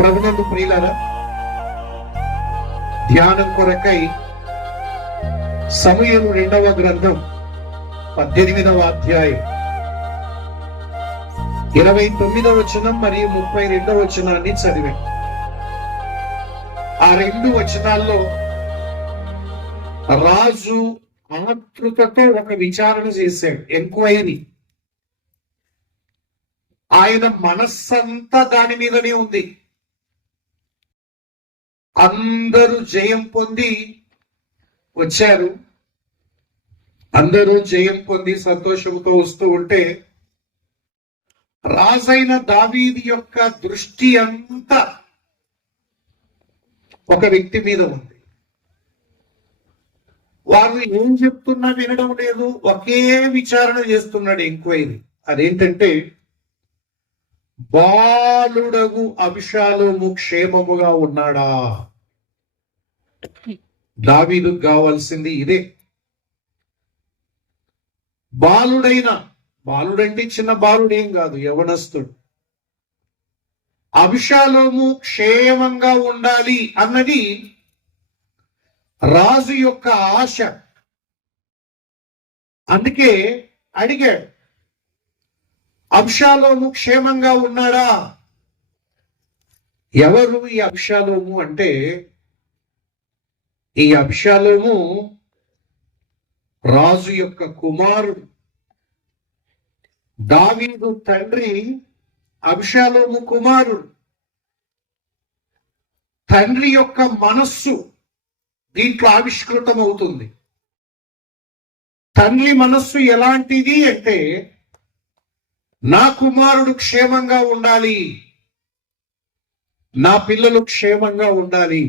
ప్రభునందు ప్రియులారా, ధ్యానం కొరకై సమూయేలు 2వ గ్రంథం 18వ అధ్యాయం 29వ వచనం మరియు 32వ వచనాన్ని చదివే. ఆ 2 వచనాల్లో రాజు ఆతృతతో ఒక విచారణ చేశాడు, ఎంక్వైరీ. ఆయన మనస్సంతా దాని మీదనే ఉంది. అందరూ జయం పొంది వచ్చారు, అందరూ జయం పొంది సంతోషంతో వస్తూ ఉంటే రాజైన దావీదు యొక్క దృష్టి అంతా ఒక వ్యక్తి మీద ఉంది. వారు ఏం చెప్తున్నా వినడం లేదు, ఒకే విచారణ చేస్తున్నాడు, ఎంక్వైరీ. అదేంటంటే, బాలుడగు అబ్షాలోము క్షేమముగా ఉన్నాడా? దావీదుకు కావాల్సింది ఇదే. బాలుడంటే చిన్న బాలుడేం కాదు, యవనస్తుడు. అబ్షాలోము క్షేమంగా ఉండాలి అన్నది రాజు యొక్క ఆశ. అందుకే అడిగాడు, అబ్షాలోము క్షేమంగా ఉన్నాడా? ఎవరు ఈ అబ్షాలోము అంటే, ఈ అబ్షాలోము రాజు యొక్క కుమారుడు. దావీదు తండ్రి అబ్షాలోము కుమారుడు. తండ్రి యొక్క మనస్సు దీంట్లో ఆవిష్కృతం అవుతుంది. తండ్రి మనస్సు ఎలాంటిది అంటే, నా కుమారుడు క్షేమంగా ఉండాలి, నా పిల్లలు క్షేమంగా ఉండాలి.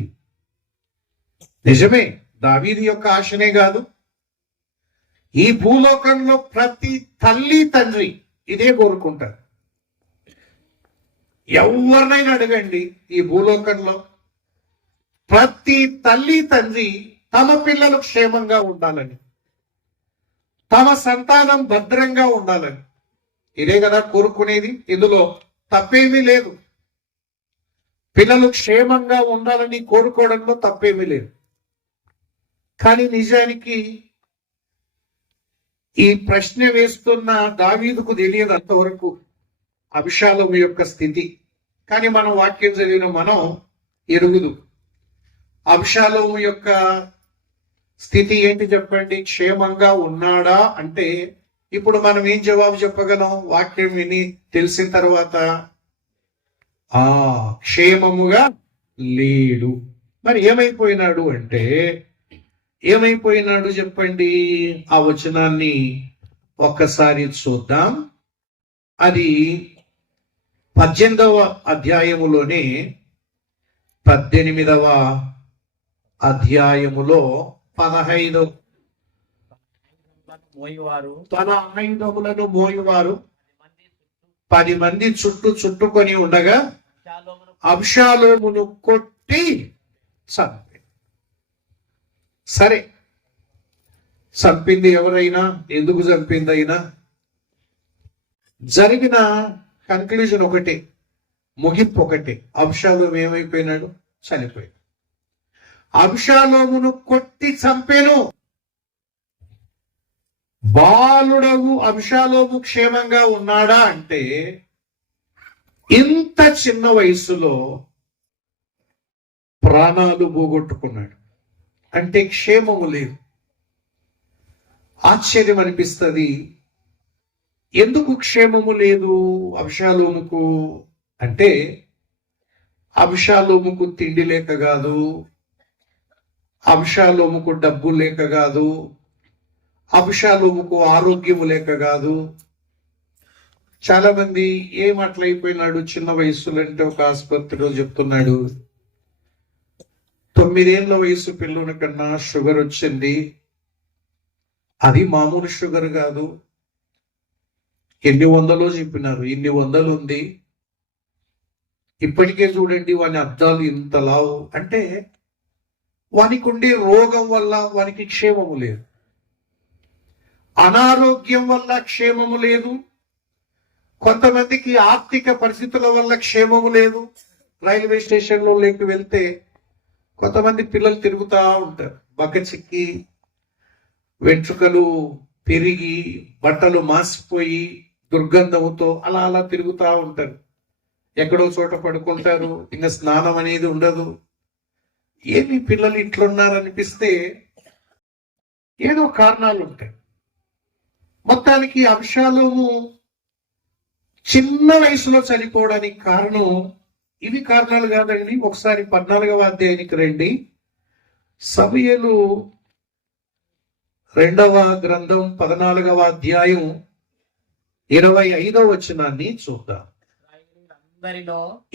నిజమే, దావీదు యొక్క ఆశనే కాదు, ఈ భూలోకంలో ప్రతి తల్లి తండ్రి ఇదే కోరుకుంటారు. ఎవరినైనా అడగండి, ఈ భూలోకంలో ప్రతి తల్లి తండ్రి తమ పిల్లలు క్షేమంగా ఉండాలని, తమ సంతానం భద్రంగా ఉండాలని ఇదే కదా కోరుకునేది. ఇందులో తప్పేమీ లేదు. పిల్లలు క్షేమంగా ఉండాలని కోరుకోవడంలో తప్పేమీ లేదు. కానీ నిజానికి ఈ ప్రశ్న వేస్తున్న దావీదుకు తెలియదు అంతవరకు అబ్షాలోము యొక్క స్థితి. కానీ మనం వాక్యం చదివిన మనం ఎరుగుదు. అబ్షాలోము యొక్క స్థితి ఏంటి చెప్పండి? క్షేమంగా ఉన్నాడా అంటే ఇప్పుడు మనం ఏం జవాబు చెప్పగలం? వాక్యం విని తెలిసిన తర్వాత క్షేమముగా లేడు. మరి ఏమైపోయినాడు అంటే, ఏమైపోయినాడు చెప్పండి? ఆ వచనాన్ని ఒక్కసారి చూద్దాం. అది 18వ అధ్యాయములోనే 18వ అధ్యాయములో 15 తన ఆయుధములను మోయువారు 10 మంది చుట్టుకొని ఉండగా అబ్షాలోమును కొట్టి చంపి. సరే, చంపింది ఎవరైనా, ఎందుకు చంపింది అయినా, జరిగిన కన్క్లూజన్ ఒకటే, ముగింపు ఒకటే. అబ్షాలోము ఏమైపోయినాడు? చనిపోయాడు. అబ్షాలోమును కొట్టి చంపాను. బాలుడగు అబ్షాలోము క్షేమంగా ఉన్నాడా అంటే, ఇంత చిన్న వయసులో ప్రాణాలు పోగొట్టుకున్నాడు అంటే క్షేమము లేదు. ఆశ్చర్యం అనిపిస్తుంది. ఎందుకు క్షేమము లేదు అబ్షాలోముకు అంటే, అబ్షాలోముకు తిండి లేక కాదు, అబ్షాలోముకు డబ్బు లేక కాదు, అబ్షాలోముకు ఆరోగ్యము లేక కాదు. చాలా మంది ఏం అట్లయిపోయినాడు చిన్న వయసులో అంటే, ఒక ఆసుపత్రిలో చెప్తున్నాడు, 9 ఏళ్ల వయసు పిల్లల కన్నా షుగర్ వచ్చింది. అది మామూలు షుగర్ కాదు, ఎన్ని వందలో చెప్పినారు, ఇన్ని వందలు ఉంది. ఇప్పటికే చూడండి వాని అద్దాలు ఇంత లావు. అంటే వానికి ఉండే రోగం వల్ల వానికి క్షేమము లేదు, అనారోగ్యం వల్ల క్షేమము లేదు, కొంతమందికి ఆర్థిక పరిస్థితుల వల్ల క్షేమము లేదు, రైల్వే స్టేషన్లో లేకి వెళ్తే కొంతమంది పిల్లలు తిరుగుతూ ఉంటారు, బక్కచిక్కి వెంట్రుకలు పెరిగి బట్టలు మాసిపోయి దుర్గంధంతో అలా అలా తిరుగుతూ ఉంటారు. ఎక్కడో చోట పడుకుంటారు, ఇంకా స్నానం అనేది ఉండదు. ఏమి పిల్లలు ఇట్లున్నారనిపిస్తే ఏదో కారణాలు ఉంటాయి. మొత్తానికి అబ్షాలోము చిన్న వయసులో చనిపోవడానికి కారణం ఇవి కారణాలు కాదండి. ఒకసారి 14వ అధ్యాయానికి రండి. సమూయేలు 2వ గ్రంథం 14వ అధ్యాయం 25వ వచనాన్ని చూద్దాం.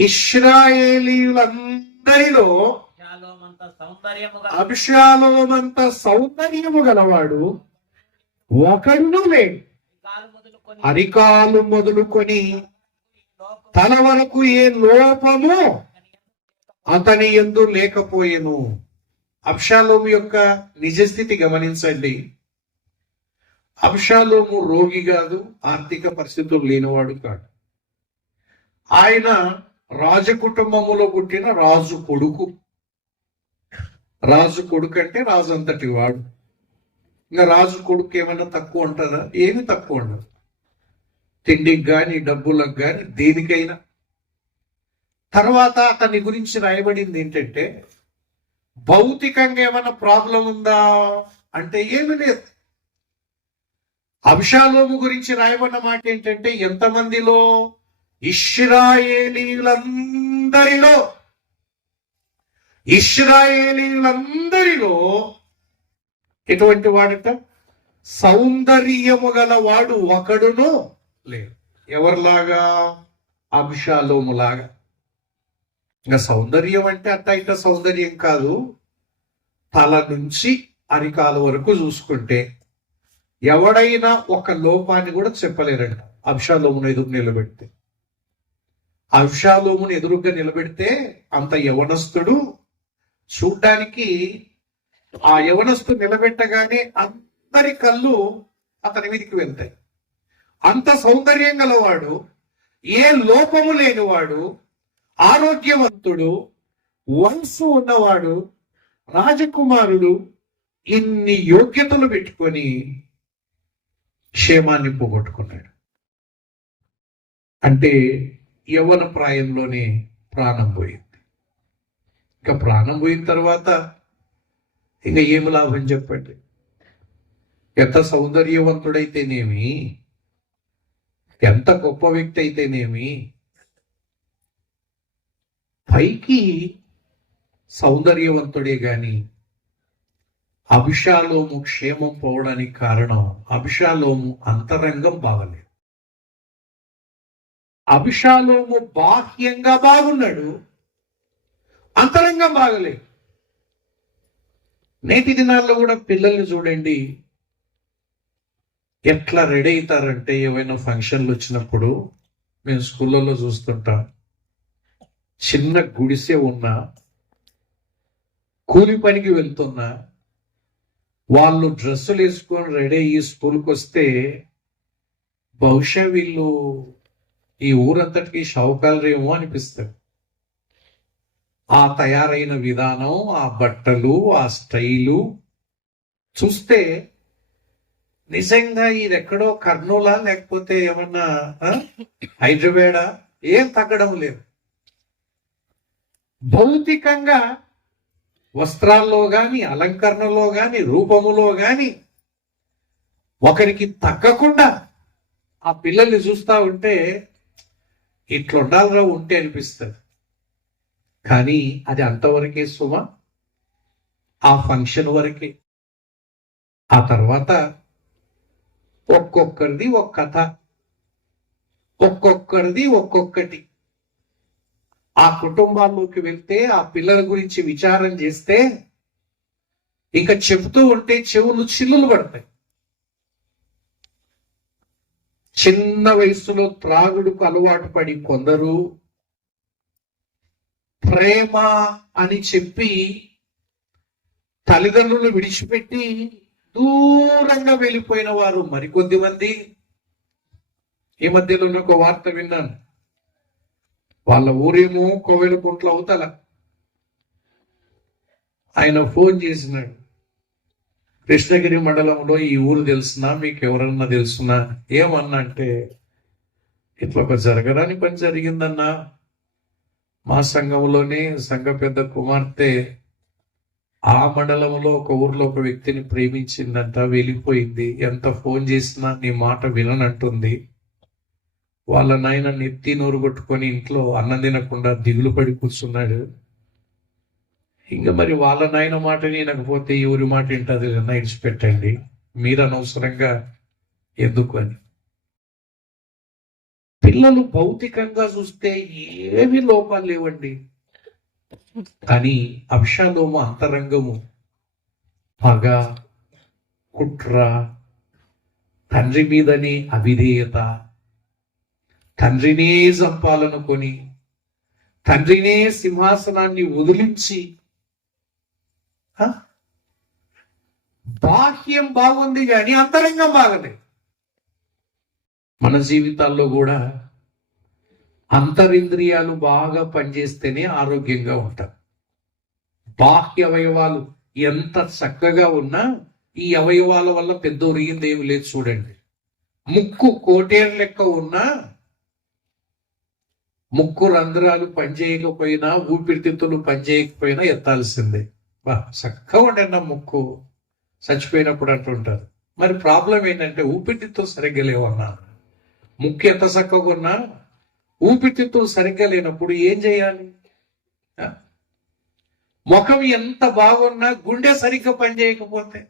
ఇశ్రాయేలీయులందరిలో అబ్షాలోమంత సౌందర్యము గలవాడు ఒకడును లేడు. అరికాలు మొదలుకొని తల వరకు ఏ లోపము అతని యందు లేకపోయెను. అబ్షాలోము యొక్క నిజస్థితి గమనించండి. అబ్షాలోము రోగి కాదు, ఆర్థిక పరిస్థితులు లేనివాడు కాదు. ఆయన రాజకుటుంబములో పుట్టిన రాజు కొడుకు. రాజు కొడుకు అంటే రాజు అంతటి వాడు. ఇంకా రాజు కొడుకు ఏమన్నా తక్కువ ఉంటుందా? ఏమి తక్కువ ఉండదు. తిండికి కానీ డబ్బులకు కానీ దేనికైనా. తర్వాత అతని గురించి రాయబడింది ఏంటంటే, భౌతికంగా ఏమైనా ప్రాబ్లం ఉందా అంటే ఏమి లేదు. అబ్షాలోము గురించి రాయబడిన మాట ఏంటంటే, ఎంతమందిలో? ఇశ్రాయేలీయులందరిలో ఎటువంటి వాడట? సౌందర్యము గల వాడు ఒకడును లేడు. ఎవరిలాగా? అబ్షాలోము లాగా. ఇంకా సౌందర్యం అంటే అట్ట ఇట్ట సౌందర్యం కాదు. తల నుంచి అరికాల వరకు చూసుకుంటే ఎవడైనా ఒక లోపాన్ని కూడా చెప్పలేరంట. అబ్షాలోమును ఎదురు నిలబెడితే, అబ్షాలోమును ఎదురుగా నిలబెడితే అంత యవనస్తుడు చూడ్డానికి, ఆ యవనస్తుడు నిలబెట్టగానే అందరి కళ్ళు అతని మీదకి వెళ్తాయి. అంత సౌందర్యం గలవాడు, ఏ లోపము లేనివాడు, ఆరోగ్యవంతుడు, వయస్సు ఉన్నవాడు, రాజకుమారుడు, ఇన్ని యోగ్యతలు పెట్టుకొని క్షేమాన్ని పోగొట్టుకున్నాడు. అంటే యవ్వన ప్రాయంలోనే ప్రాణం పోయింది. ఇంకా ప్రాణం పోయిన తర్వాత ఇంకా ఏమి లాభం చెప్పండి? ఎంత సౌందర్యవంతుడైతేనేమి, ఎంత గొప్ప వ్యక్తి అయితేనేమి, పైకి సౌందర్యవంతుడే గాని అబ్షాలోము క్షేమం పోవడానికి కారణం అబ్షాలోము అంతరంగం బాగలేదు. అబ్షాలోము బాహ్యంగా బాగున్నాడు, అంతరంగం బాగలేదు. నేటి దినాల్లో కూడా పిల్లల్ని చూడండి, ఎట్లా రెడీ అవుతారంటే ఏవైనా ఫంక్షన్లు వచ్చినప్పుడు మేము స్కూళ్ళలో చూస్తుంటాం. చిన్న గుడిసె ఉన్నా, కూలి పనికి వెళ్తున్నా, వాళ్ళు డ్రెస్సులు వేసుకొని రెడీ అయ్యి స్కూల్కి వస్తే బహుశా వీళ్ళు ఈ ఊరంతటికి షౌకాలరేమో అనిపిస్తారు. ఆ తయారైన విధానం, ఆ బట్టలు, ఆ స్టైలు చూస్తే నిజంగా ఇది ఎక్కడో కర్నూలా లేకపోతే ఏమన్నా హైదరాబాదా? ఏం తగ్గడం లేదు. భౌతికంగా వస్త్రాల్లో గాని, అలంకరణలో గాని, రూపములో గాని ఒకరికి తగ్గకుండా ఆ పిల్లల్ని చూస్తా ఉంటే ఇట్లుండాలిరా ఉంటే అనిపిస్తుంది. కానీ అది అంతవరకే సుమ, ఆ ఫంక్షన్ వరకే. ఆ తర్వాత ఒక్కొక్కరిది ఒక కథ, ఒక్కొక్కరిది ఒక్కొక్కటి. ఆ కుటుంబాల్లోకి వెళ్తే, ఆ పిల్లల గురించి విచారం చేస్తే ఇంకా చెబుతూ ఉంటే చెవులు చిల్లులు పడతాయి. చిన్న వయసులో త్రాగుడుకు అలవాటు పడి కొందరు, ప్రేమ అని చెప్పి తల్లిదండ్రులు విడిచిపెట్టి దూరంగా వెళ్ళిపోయిన వారు మరికొద్ది మంది. ఈ మధ్యలో ఒక వార్త విన్నాను. వాళ్ళ ఊరేమో కోవెలకుంట్ల అవతల. ఆయన ఫోన్ చేసినాడు, కృష్ణగిరి మండలంలో ఈ ఊరు తెలుసునా, మీకు ఎవరన్నా తెలుసునా? ఏమన్నా అంటే, ఇట్లా ఒక జరగరాని పని జరిగిందన్నా, మా సంఘంలోనే సంఘ పెద్ద కుమార్తె ఆ మండలంలో ఒక ఊర్లో ఒక వ్యక్తిని ప్రేమించిందంట, వెళ్ళిపోయింది. ఎంత ఫోన్ చేసినా నీ మాట విననంటుంది. వాళ్ళ నాయన నెత్తి నోరు కొట్టుకొని ఇంట్లో అన్నం తినకుండా దిగులు పడి కూర్చున్నాడు. ఇంకా మరి వాళ్ళ నాయన మాట వినకపోతే ఎవరి మాట వింటుంది? ఇడిచిపెట్టండి, మీరు అనవసరంగా ఎందుకు అని. పిల్లలు భౌతికంగా చూస్తే ఏమి లోపాలు లేవండి, కానీ అబ్షాలోము అంతరంగము పగ, కుట్ర, తండ్రి మీదని అవిధేయత, తండ్రినే చంపాలనుకొని తండ్రినే సింహాసనాన్ని వదిలించి, బాహ్యం బాగుంది కానీ అంతరంగం బాగలేదు. మన జీవితాల్లో కూడా అంతరింద్రియాలు బాగా పనిచేస్తేనే ఆరోగ్యంగా ఉంటాం. బాహ్య అవయవాలు ఎంత చక్కగా ఉన్నా ఈ అవయవాల వల్ల పెద్ద ఒరిగింది ఏమి లేదు. చూడండి, ముక్కు కోటేరు లెక్క ఉన్నా, ముక్కు రంధ్రాలు పనిచేయకపోయినా, ఊపిరితిత్తులు పనిచేయకపోయినా ఎత్తాల్సిందే. చక్కగా ఉండన్నా ముక్కు చచ్చిపోయినప్పుడు అంటుంటారు. మరి ప్రాబ్లం ఏంటంటే ఊపిరితిత్తులు సరిగ్గా లేవన్నా, ముక్కు ఎంత చక్కగా ఉన్నా ఊపిరితిత్తులు సరిగ్గా లేనప్పుడు ఏం చేయాలి? ముఖం ఎంత బాగున్నా గుండె సరిగ్గా పనిచేయకపోతే.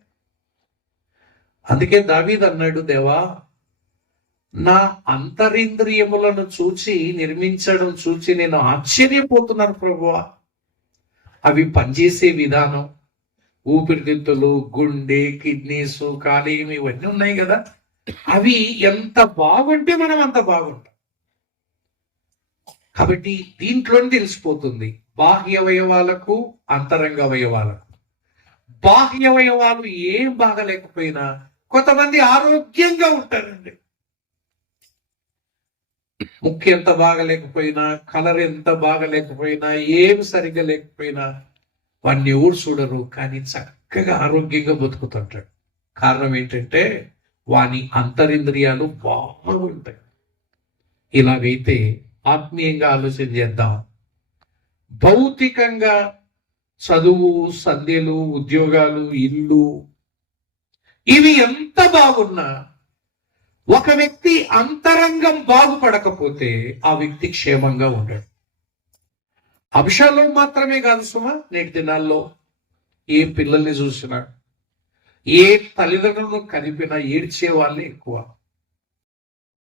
అందుకే దావీదు అన్నాడు, దేవా నా అంతరింద్రియములను చూచి నిర్మించడం చూచి నేను ఆశ్చర్యపోతున్నాను ప్రభువా. అవి పనిచేసే విధానం, ఊపిరితిత్తులు, గుండె, కిడ్నీస్, కాలేయం ఇవన్నీ ఉన్నాయి కదా, అవి ఎంత బాగుంటే మనం అంత బాగుంటాం. కాబట్టి దీంట్లో తెలిసిపోతుంది బాహ్య అవయవాలకు, అంతరంగ అవయవాలకు. బాహ్య అవయవాలు ఏం బాగలేకపోయినా కొంతమంది ఆరోగ్యంగా ఉంటారండి. ముక్కు ఎంత బాగలేకపోయినా, కలర్ ఎంత బాగలేకపోయినా, ఏమి సరిగ్గా లేకపోయినా వాడిని ఎవరు చూడరు, కానీ చక్కగా ఆరోగ్యంగా బతుకుతుంటాడు. కారణం ఏంటంటే వాని అంతరింద్రియాలు బాగుంటాయి. ఇలాగైతే ఆత్మీయంగా ఆలోచన చేద్దాం. భౌతికంగా చదువు, సంధ్యలు, ఉద్యోగాలు, ఇల్లు ఇవి ఎంత బాగున్నా ఒక వ్యక్తి అంతరంగం బాగుపడకపోతే ఆ వ్యక్తి క్షేమంగా ఉండడు. అబ్షాలోము మాత్రమే కాదు సుమా, నేటి దినాల్లో ఏ పిల్లల్ని చూసినా, ఏ తల్లిదండ్రులను కనిపినా ఏడ్చే వాళ్ళే ఎక్కువ.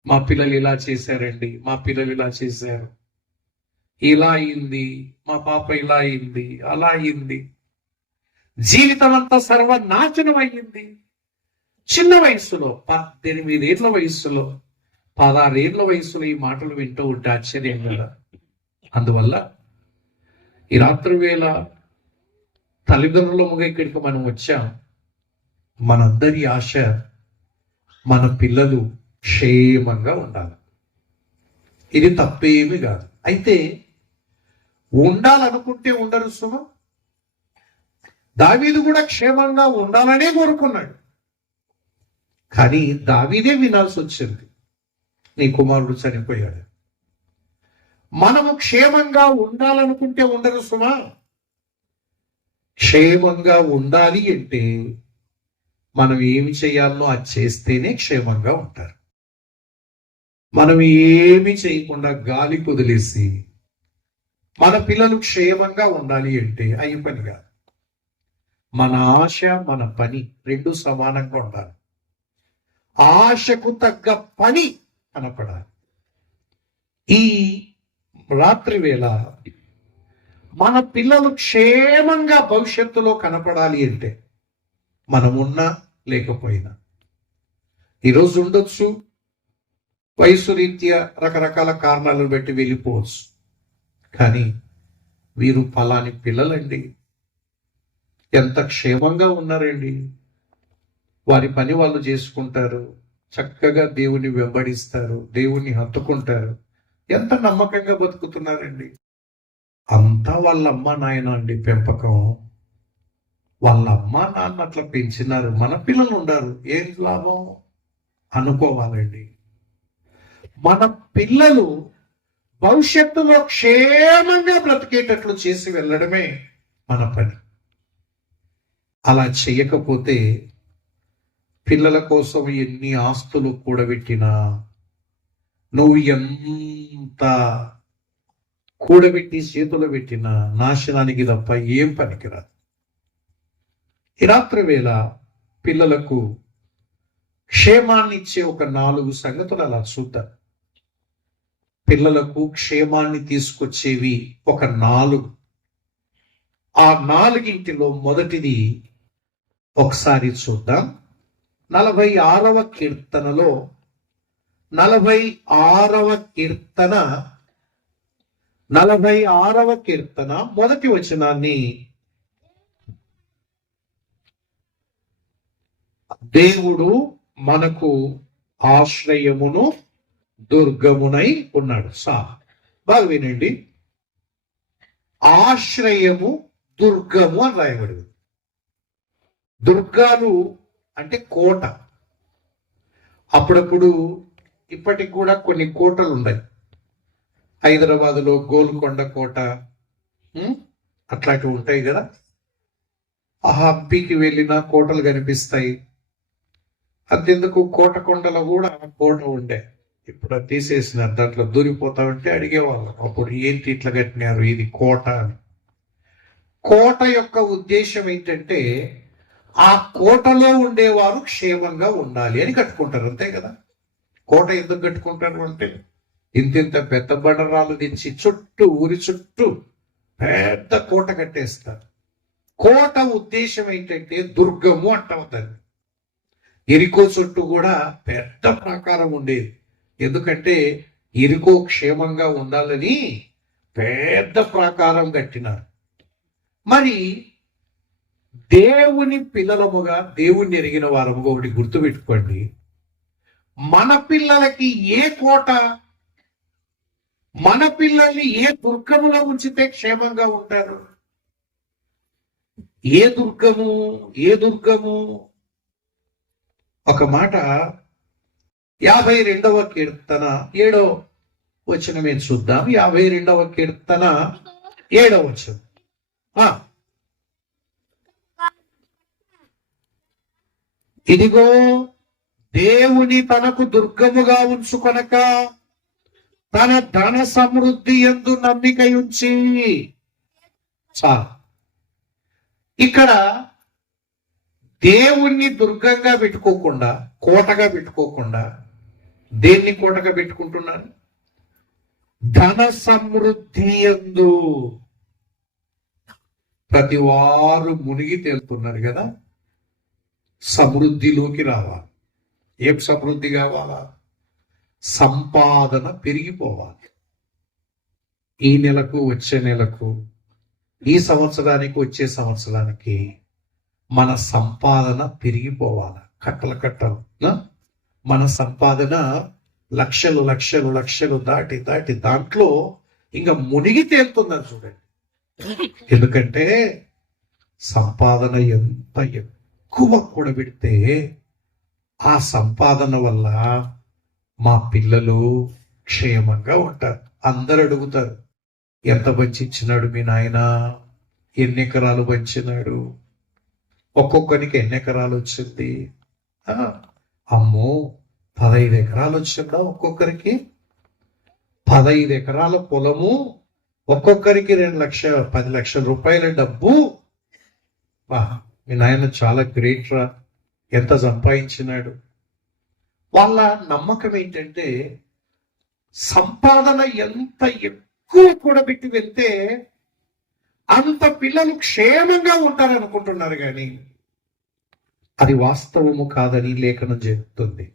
మా పిల్లలు ఇలా చేశారండి, మా పిల్లలు ఇలా చేశారు, ఇలా అయింది, మా పాప ఇలా అయింది, అలా అయింది, జీవితం అంతా సర్వనాశనం అయ్యింది. చిన్న వయసులో 18 ఏళ్ల వయసులో, 16 ఏళ్ల వయసులో ఈ మాటలు వింటూ ఉంటే ఆశ్చర్యం కదా. అందువల్ల ఈ రాత్రి వేళ తల్లిదండ్రులముగా ఇక్కడికి మనం వచ్చాం. మనందరి ఆశ మన పిల్లలు క్షేమంగా ఉండాలి. ఇది తప్పేమీ కాదు. అయితే ఉండాలనుకుంటే ఉండరు సుమ. దావీదు కూడా క్షేమంగా ఉండాలనే కోరుకున్నాడు, కానీ దావీదే వినాల్సి వచ్చింది, నీ కుమారుడు చనిపోయాడు. మనము క్షేమంగా ఉండాలనుకుంటే ఉండరు సుమా. క్షేమంగా ఉండాలి అంటే మనం ఏమి చేయాలో అది చేస్తేనే క్షేమంగా ఉంటారు. మనం ఏమి చేయకుండా గాలి కుదిలేసి మన పిల్లలు క్షేమంగా ఉండాలి అంటే అయ్యే పని కాదు. మన ఆశ, మన పని రెండు సమానంగా ఉండాలి. ఆశకు తగ్గ పని కనపడాలి. ఈ రాత్రి వేళ మన పిల్లలు క్షేమంగా భవిష్యత్తులో కనపడాలి అంటే మనం ఉన్నా లేకపోయినా, ఈరోజు ఉండొచ్చు, వయసు రీత్యా రకరకాల కారణాలను బట్టి వెళ్ళిపోవచ్చు, కానీ వీరు ఫలాని పిల్లలండి, ఎంత క్షేమంగా ఉన్నారండి, వారి పని వాళ్ళు చేసుకుంటారు, చక్కగా దేవుని వెంబడిస్తారు, దేవుణ్ణి హత్తుకుంటారు, ఎంత నమ్మకంగా బతుకుతున్నారండి. అంతా వాళ్ళ అమ్మ నాయన అండి పెంపకం. వాళ్ళ అమ్మ నాన్న అట్లా పెంచినారు, మన పిల్లలు ఉండారు, ఏం లాభం అనుకోవాలండి. మన పిల్లలు భవిష్యత్తులో క్షేమంగా బ్రతికేటట్లు చేసి వెళ్ళడమే మన పని. అలా చేయకపోతే పిల్లల కోసం ఎన్ని ఆస్తులు కూడబెట్టినా, నువ్వు ఎంత కూడబెట్టి చేతులు పెట్టినా నాశనానికి తప్ప ఏం పనికిరాదు. ఈ రాత్రి వేళ పిల్లలకు క్షేమాన్ని ఇచ్చే ఒక 4 సంగతులు అలా చూద్దాం. పిల్లలకు క్షేమాన్ని తీసుకొచ్చేవి ఒక 4. ఆ 4 మొదటిది ఒకసారి చూద్దాం. 46వ కీర్తనలో 46వ కీర్తన మొదటి వచనాన్ని దేవుడు మనకు ఆశ్రయమును దుర్గమునై ఉన్నాడు. బాగా వినండి, ఆశ్రయము దుర్గము అని రాయబడింది. దుర్గాలు అంటే కోట. అప్పుడప్పుడు ఇప్పటికి కూడా కొన్ని కోటలు ఉన్నాయి. హైదరాబాదులో గోల్కొండ కోట అట్లాంటివి ఉంటాయి కదా. ఆ హంపీకి వెళ్ళిన కోటలు కనిపిస్తాయి. అంతెందుకు కోటకొండలో కూడా కోట ఉండే, ఇప్పుడు అది తీసేసినారు. దాంట్లో దూరిపోతా ఉంటే అడిగేవాళ్ళం అప్పుడు, ఏంటి ఇట్లా కట్టినారు, ఇది కోట అని. కోట యొక్క ఉద్దేశం ఏంటంటే ఆ కోటలో ఉండేవారు క్షేమంగా ఉండాలి అని కట్టుకుంటారు, అంతే కదా. కోట ఎందుకు కట్టుకుంటారు అంటే ఇంత పెద్ద బండరాలు దించి ఊరి చుట్టూ పెద్ద కోట కట్టేస్తారు. కోట ఉద్దేశం ఏంటంటే దుర్గము అంటాం దాన్ని. ఎరికో చుట్టూ కూడా పెద్ద ప్రాకారం ఉండేది. ఎందుకంటే ఎరికో క్షేమంగా ఉండాలని పెద్ద ప్రాకారం కట్టినారు. మరి దేవుని పిల్లలముగా, దేవుణ్ణి ఎరిగిన వారముగా ఒకటి గుర్తుపెట్టుకోండి, మన పిల్లలకి ఏ కోట, మన పిల్లల్ని ఏ దుర్గములో ఉంచితే క్షేమంగా ఉంటారు? ఏ దుర్గము? ఒక మాట 52వ కీర్తన 7వ వచనం చూద్దాం. 52వ కీర్తన 7వ వచనం. ఇదిగో దేవుని తనకు దుర్గముగా ఉంచుకొనక తన ధన సమృద్ధి యందు నమ్మిక ఉంచి. ఇక్కడ దేవుణ్ణి దుర్గంగా పెట్టుకోకుండా, కోటగా పెట్టుకోకుండా, దేన్ని కోటగా పెట్టుకుంటున్నారు? ధన సమృద్ధి యందు. ప్రతి వారు మునిగి తేలుతున్నారు కదా. సమృద్ధిలోకి రావాలి. ఏం సమృద్ధి కావాలా? సంపాదన పెరిగిపోవాలి. ఈ నెలకు, వచ్చే నెలకు, ఈ సంవత్సరానికి, వచ్చే సంవత్సరానికి మన సంపాదన పెరిగిపోవాలి. కట్టలు మన సంపాదన లక్షలు దాటి దాంట్లో ఇంకా మునిగి తేలుతున్నారు చూడండి. ఎందుకంటే సంపాదన ఎంత ఎక్కువ కూడబెడితే ఆ సంపాదన వల్ల మా పిల్లలు క్షేమంగా ఉంటారు. అందరు అడుగుతారు, ఎంత పంచిచ్చినాడు మీ నాయన, ఎన్ని ఎకరాలు పంచినాడు, ఒక్కొక్కరికి ఎన్ని ఎకరాలు వచ్చింది? అమ్మో 15 ఎకరాలు వచ్చిందా ఒక్కొక్కరికి? 15 ఎకరాల పొలము, ఒక్కొక్కరికి 10 లక్షల రూపాయల డబ్బు. మీ నాయన చాలా గ్రేట్ రా, ఎంత సంపాదించినాడు. వాళ్ళ నమ్మకం ఏంటంటే సంపాదన ఎంత ఎక్కువ కూడబెట్టి వెళ్తే అంత పిల్లలు క్షేమంగా ఉంటారనుకుంటున్నారు, కానీ అది వాస్తవము కాదని లేఖనం చెబుతుంది.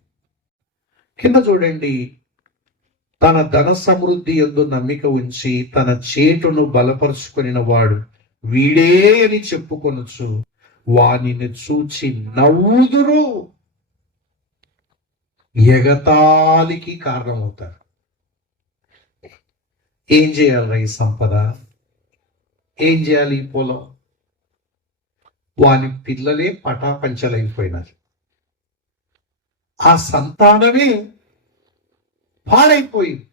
కింద చూడండి, తన ధన సమృద్ధి యందు నమ్మిక ఉంచి తన చేటును బలపరుచుకొనిన వాడు వీడే అని చెప్పుకొనొచ్చు వానిని చూచి నవ్వుదురు, ఎగతాళికి కారణమవుతారు. ఏం చేయాలి ఈ సంపద, ఏం చేయాలి ఈ పొలం? వాని పిల్లలే పటాపంచలైపోయినారు. ఆ సంతానమే పాడైపోయింది.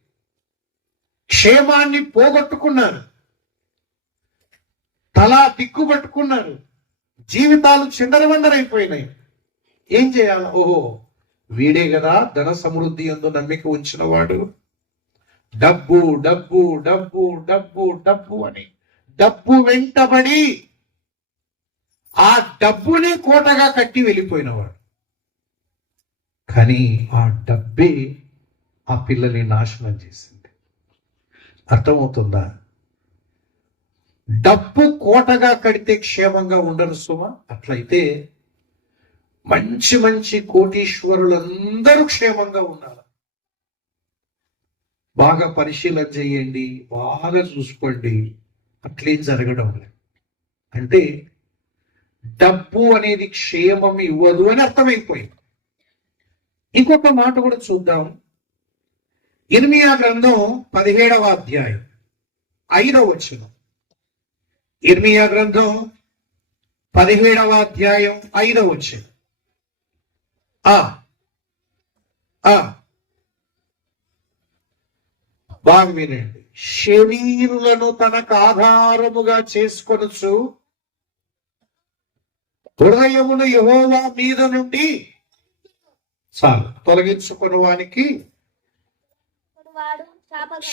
క్షేమాన్ని పోగొట్టుకున్నారు, తలా దిక్కుపట్టుకున్నారు, జీవితాలు చిందరవందరైపోయినాయి. ఏం చేయాలి? ఓహో, వీడే కదా ధన సమృద్ధి యందు నమ్మిక ఉంచిన వాడు. డబ్బు డబ్బు డబ్బు డబ్బు డబ్బు అని డబ్బు వెంటబడి ఆ డబ్బుని కోటగా కట్టి వెళ్ళిపోయినవాడు. కానీ ఆ డబ్బే ఆ పిల్లల్ని నాశనం చేసింది. అర్థమవుతుందా? డబ్బు కోటగా కడితే క్షేమంగా ఉండరు సుమా. అట్లయితే మంచి మంచి కోటీశ్వరులందరూ క్షేమంగా ఉండాలి. బాగా పరిశీలన చేయండి, బాగా చూసుకోండి. అట్లేం జరగడం లేదు. అంటే డబ్బు అనేది క్షేమం ఇవ్వదు అని అర్థమైపోయింది. ఇంకొక మాట కూడా చూద్దాం. ఇర్మియా గ్రంథం 17వ అధ్యాయం 5వ వచనం. ఇర్మియా గ్రంథం 17వ అధ్యాయం 5వ వచనం. బాగా వినండి. శరీరులను తనకు ఆధారముగా చేసుకొనొచ్చు హృదయమును యెహోవా మీద నుండి చాలు తొలగించుకుని వానికి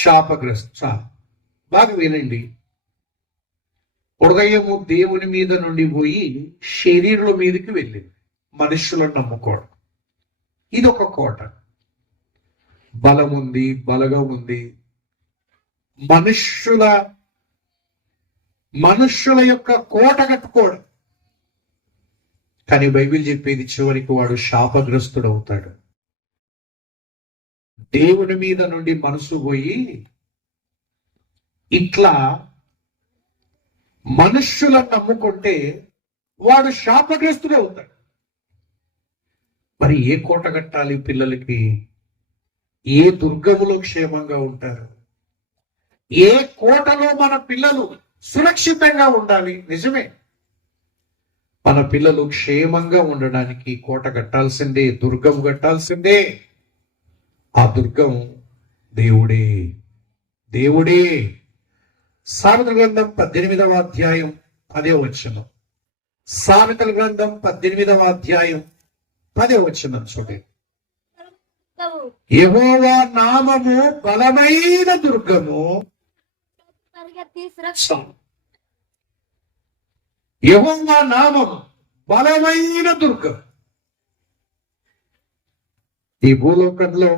శాపగ్రస్త. చాలు బాగా వినండి. హృదయము దేవుని మీద నుండి పోయి శరీరుల మీదకి వెళ్ళింది. మనుషులను నమ్ముకోవడం ఇది ఒక కోట. బలం ఉంది, బలగం ఉంది, మనుష్యుల యొక్క కోట కట్టుకోవడం. కానీ బైబిల్ చెప్పేది చివరికి వాడు శాపగ్రస్తుడు అవుతాడు. దేవుని మీద నుండి మనసు పోయి ఇట్లా మనుష్యులను నమ్ముకుంటే వాడు శాపగ్రస్తుడు అవుతాడు. మరి ఏ కోట కట్టాలి పిల్లలకి? ఏ దుర్గములో క్షేమంగా ఉంటారు? ఏ కోటలో మన పిల్లలు సురక్షితంగా ఉండాలి? నిజమే, మన పిల్లలు క్షేమంగా ఉండడానికి కోట కట్టాల్సిందే, దుర్గం కట్టాల్సిందే. ఆ దుర్గం దేవుడే. దేవుడే. సామెతల గ్రంథం 18వ అధ్యాయం 10వ వచనం. సామెతల గ్రంథం 18వ అధ్యాయం 10వ వచనం చూడండి. యెహోవా నామము బలమైన దుర్గము. యెహోవా నామము బలమైన దుర్గం. ఈ భూలోకంలో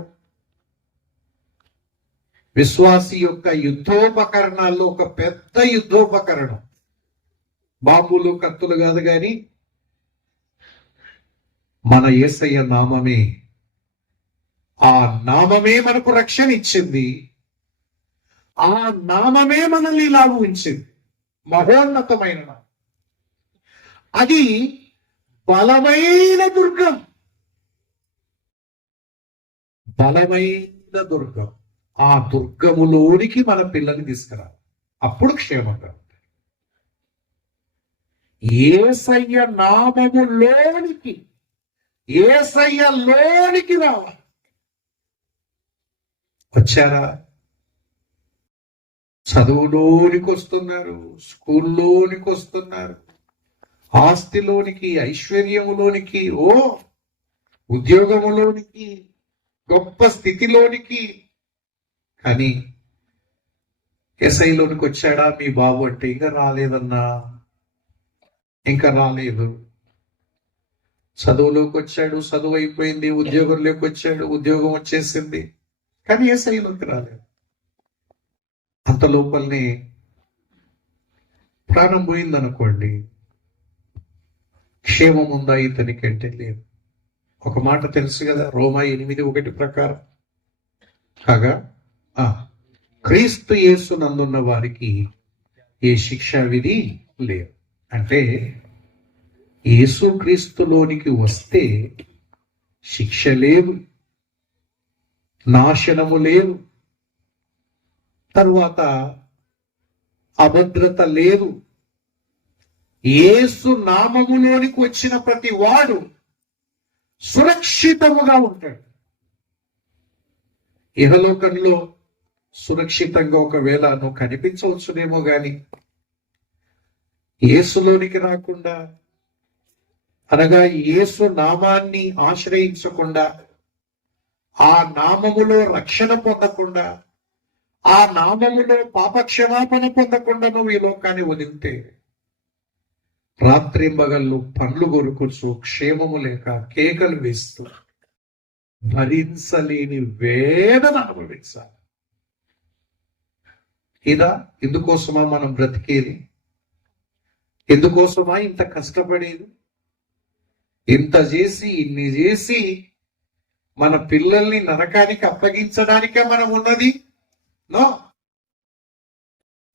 విశ్వాసి యొక్క యుద్ధోపకరణాల్లో ఒక పెద్ద యుద్ధోపకరణం బాంబులు, కత్తులు కాదు కానీ మన యేసయ్య నామమే. ఆ నామమే మనకు రక్షణ ఇచ్చింది. ఆ నామమే మనల్ని లాగు ఉంచింది. మహోన్నతమైన నామం. అది బలమైన దుర్గం. బలమైన దుర్గం. ఆ దుర్గములోనికి మన పిల్లల్ని తీసుకురావాలి. అప్పుడు క్షేమంగా ఉంటాయి. యేసయ్య నామములోనికి, యేసయ్యలోనికి రావాలి. వచ్చారా? చదువులోనికి వస్తున్నారు, స్కూల్లోనికి వస్తున్నారు, ఆస్తిలోనికి, ఐశ్వర్యములోనికి, ఉద్యోగములోనికి, గొప్ప స్థితిలోనికి. కానీ ఎస్ఐలోనికి వచ్చాడా మీ బాబు అంటే ఇంకా రాలేదన్నా, ఇంకా రాలేదు. చదువులోకి వచ్చాడు, చదువు అయిపోయింది. ఉద్యోగంలోకి వచ్చాడు, ఉద్యోగం వచ్చేసింది. కానీ ఎస్ఐలోకి రాలేదు. అంత లోపలనే ప్రాణం పోయిందనుకోండి, క్షేమం ఉందా ఇతనికి అంటే లేదు. ఒక మాట తెలుసు కదా, రోమా 8:1 ప్రకారం కాగా క్రీస్తు యేసు నందున్న వారికి ఏ శిక్షా విధి లేదు. అంటే యేసు క్రీస్తులోనికి వస్తే శిక్ష లేదు, నాశనము లేదు. తరువాత అభద్రత లేదు. యేసు నామములోనికి వచ్చిన ప్రతి వాడు సురక్షితముగా ఉంటాడు. ఇహలోకంలో సురక్షితంగా ఒకవేళ నువ్వు కనిపించవచ్చునేమో గాని యేసులోనికి రాకుండా, అనగా యేసు నామాన్ని ఆశ్రయించకుండా, ఆ నామములో రక్షణ పొందకుండా, ఆ నామములో పాపక్షమాపణ పొందకుండా నువ్వు ఈ లోకాన్ని వదిలితే రాత్రింబగళ్ళు పండ్లు కొరుకుచు క్షేమము లేక కేకలు వేస్తూ భరించలేని వేదన అనుభవించాలి. ఇదా ఇందుకోసమా మనం బ్రతికేది? ఎందుకోసమా ఇంత కష్టపడేది? ఇంత చేసి ఇన్ని చేసి మన పిల్లల్ని నరకానికి అప్పగించడానికే మనం ఉన్నది? నో.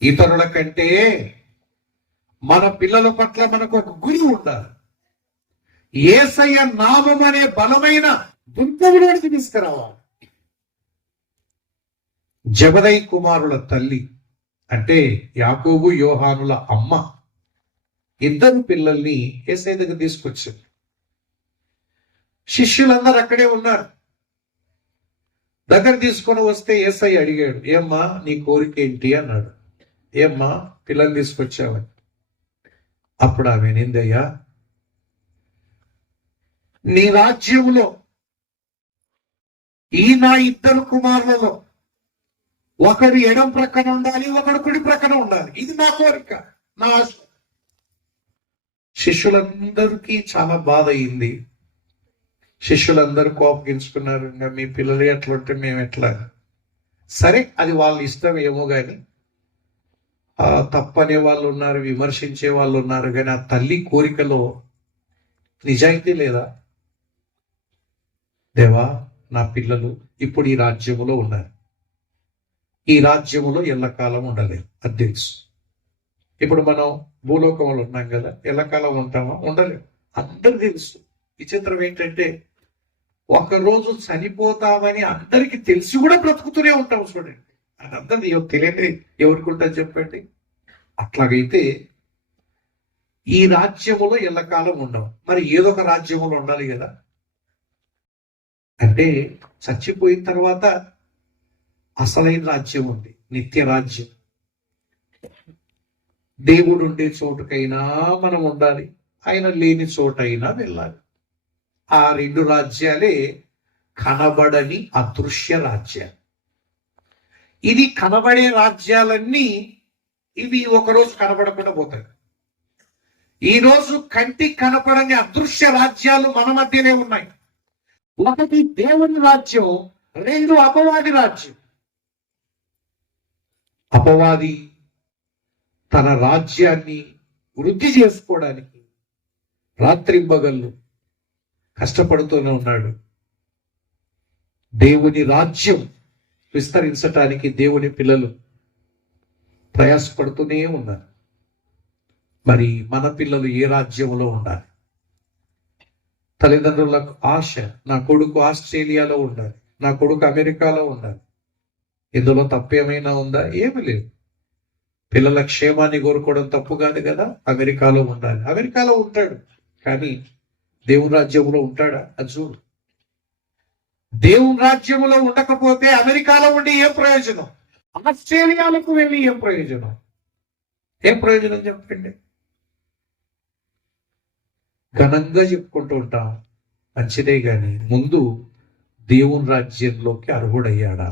ఇతరుల కంటే మన పిల్లల పట్ల మనకు ఒక గురి ఉండాలి. యేసయ్య నామం అనే బలమైన దుర్గములోనికి తీసుకురావాలి. జబదయి కుమారుల తల్లి అంటే యాకోబు యోహానుల అమ్మ ఇద్దరు పిల్లల్ని యేసయ్య దగ్గర తీసుకొచ్చింది. శిష్యులందరూ అక్కడే ఉన్నారు. దగ్గర తీసుకొని వస్తే యేసయ్య అడిగాడు, ఏమ్మా నీ కోరిక ఏంటి అన్నాడు. ఏమ్మా పిల్లల్ని తీసుకొచ్చావని. అప్పుడు ఆమె నిందయ్యా, నీ రాజ్యములో ఈ నా ఇద్దరు కుమారులలో ఒకడు ఎడం ప్రక్కన ఉండాలి, ఒకడు కుడి ప్రక్కన ఉండాలి. ఇది నా కోరిక, నా ఆశ. శిష్యులందరికీ చాలా బాధ అయింది. శిష్యులందరూ కోపగించుకున్నారు. ఇంకా మీ పిల్లలు ఎట్లా ఉంటే మేము ఎట్లా? సరే, అది వాళ్ళ ఇష్టం ఏమో గాని, తప్పనే వాళ్ళు ఉన్నారు, విమర్శించే వాళ్ళు ఉన్నారు, కానీ ఆ తల్లి కోరికలో నిజాయితీ లేదా? దేవా, నా పిల్లలు ఇప్పుడు ఈ రాజ్యములో ఉన్నారు, ఈ రాజ్యములో ఎల్లకాలం ఉండలేదు, అది తెలుసు. ఇప్పుడు మనం భూలోకంలో ఉన్నాం కదా, ఎల్లకాలం ఉంటామా? ఉండలేము, అందరు తెలుసు. విచిత్రం ఏంటంటే ఒకరోజు చనిపోతామని అందరికి తెలిసి కూడా బ్రతుకుతూనే ఉంటాం. చూడండి, అదంతా తెలియదు ఎవరికి ఉంటుంది చెప్పండి. అట్లాగైతే ఈ రాజ్యములో ఎల్లకాలం ఉండవు, మరి ఏదో ఒక రాజ్యములో ఉండాలి కదా. అంటే చచ్చిపోయిన తర్వాత అసలైన రాజ్యం ఉంది, నిత్య రాజ్యం. దేవుడు ఉండే చోటుకైనా మనం ఉండాలి, ఆయన లేని చోటైనా వెళ్ళాలి. ఆ రెండు రాజ్యాలే కనబడని అదృశ్య రాజ్యాలు. ఇది కనబడే రాజ్యాలన్నీ ఇవి ఒకరోజు కనబడకుండా పోతాయి. ఈ రోజు కంటికి కనపడని అదృశ్య రాజ్యాలు మన మధ్యనే ఉన్నాయి. ఒకటి దేవుని రాజ్యం, రెండు అపవాది రాజ్యం. అపవాది తన రాజ్యాన్ని వృద్ధి చేసుకోవడానికి రాత్రింబగళ్ళు కష్టపడుతూనే ఉన్నాడు. దేవుని రాజ్యం విస్తరించటానికి దేవుని పిల్లలు ప్రయాసపడుతూనే ఉన్నారు. మరి మన పిల్లలు ఏ రాజ్యంలో ఉండాలి? తల్లిదండ్రులకు ఆశ, నా కొడుకు ఆస్ట్రేలియాలో ఉండాలి, నా కొడుకు అమెరికాలో ఉండాలి. ఇందులో తప్పేమైనా ఉందా? ఏమి లేదు. పిల్లల క్షేమాన్ని కోరుకోవడం తప్పు కాదు కదా. అమెరికాలో ఉండాలి, అమెరికాలో ఉంటాడు, కానీ దేవుని రాజ్యంలో ఉంటాడా? అది చూడు. దేవుని రాజ్యంలో ఉండకపోతే అమెరికాలో ఉండి ఏం ప్రయోజనం? ఆస్ట్రేలియాలకు వెళ్ళి ఏం ప్రయోజనం? ఏం ప్రయోజనం చెప్పండి? ఘనంగా చెప్పుకుంటూ ఉంటాం, మంచిదే, గాని ముందు దేవుని రాజ్యంలోకి అర్హుడయ్యాడా?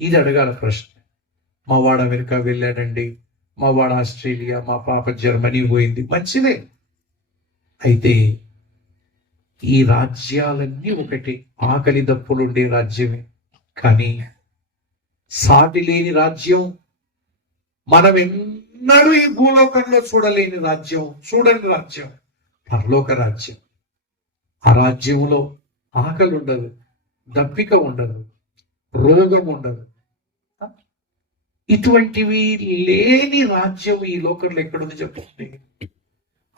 ఇది అడగాల ప్రశ్న. మా వాడు అమెరికా వెళ్ళాడండి, మా వాడు ఆస్ట్రేలియా, మా పాప జర్మనీ పోయింది, మంచిదే. అయితే ఈ రాజ్యాలన్నీ ఒకటి, ఆకలి దప్పులుండే రాజ్యమే. కానీ సాటి లేని రాజ్యం, మనం ఎన్నడూ ఈ భూలోకంలో చూడలేని రాజ్యం, చూడని రాజ్యం, పరలోక రాజ్యం. ఆ రాజ్యంలో ఆకలి ఉండదు, దప్పిక ఉండదు, రోగం ఉండదు. ఇటువంటివి లేని రాజ్యం ఈ లోకంలో ఎక్కడుంది చెప్పండి?